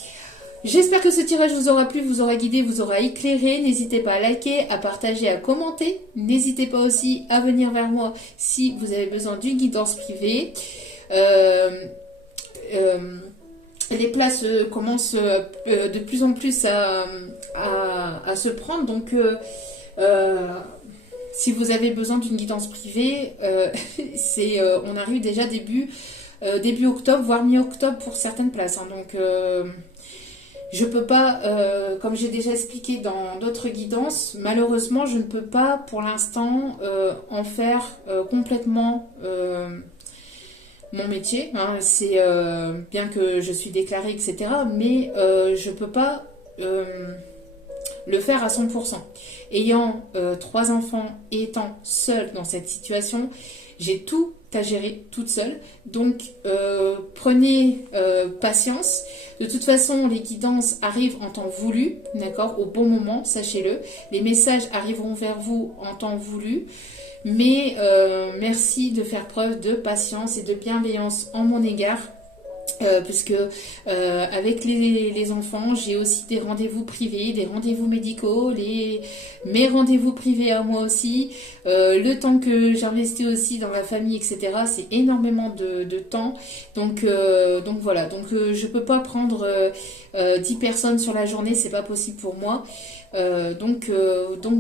J'espère que ce tirage vous aura plu, vous aura guidé, vous aura éclairé. N'hésitez pas à liker, à partager, à commenter. N'hésitez pas aussi à venir vers moi si vous avez besoin d'une guidance privée. Les places commencent de plus en plus à se prendre. Donc, si vous avez besoin d'une guidance privée, on arrive déjà début octobre, voire mi-octobre pour certaines places. Hein. Donc, je peux pas, comme j'ai déjà expliqué dans d'autres guidances, malheureusement, je ne peux pas pour l'instant en faire complètement mon métier. Hein. C'est bien que je suis déclarée, etc. Mais je peux pas le faire à 100%. Ayant 3 enfants et étant seule dans cette situation, j'ai tout à gérer toute seule. Donc, prenez patience. De toute façon, les guidances arrivent en temps voulu, d'accord, au bon moment, sachez-le. Les messages arriveront vers vous en temps voulu. Mais merci de faire preuve de patience et de bienveillance en mon égard. Puisque avec les enfants, j'ai aussi des rendez-vous privés, des rendez-vous médicaux, mes rendez-vous privés à moi aussi, le temps que j'investis aussi dans la famille, etc. C'est énormément de temps. Donc voilà, je peux pas prendre 10 personnes sur la journée, c'est pas possible pour moi. Donc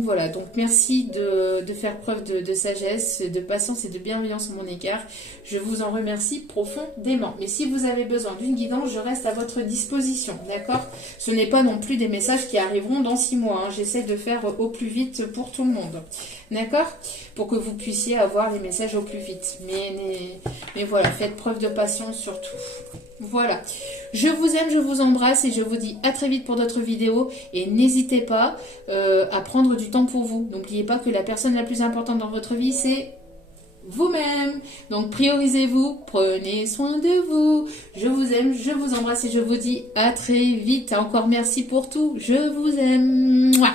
voilà, donc merci de faire preuve de sagesse, de patience et de bienveillance à mon égard. Je vous en remercie profondément. Mais si vous avez besoin d'une guidance, je reste à votre disposition, d'accord? Ce n'est pas non plus des messages qui arriveront dans 6 mois, hein. J'essaie de faire au plus vite pour tout le monde, d'accord? Pour que vous puissiez avoir les messages au plus vite. Mais voilà, faites preuve de patience surtout. Voilà, je vous aime, je vous embrasse et je vous dis à très vite pour d'autres vidéos. Et n'hésitez pas à prendre du temps pour vous. N'oubliez pas que la personne la plus importante dans votre vie, c'est vous-même. Donc priorisez-vous, prenez soin de vous. Je vous aime, je vous embrasse et je vous dis à très vite. Encore merci pour tout, je vous aime. Mouah.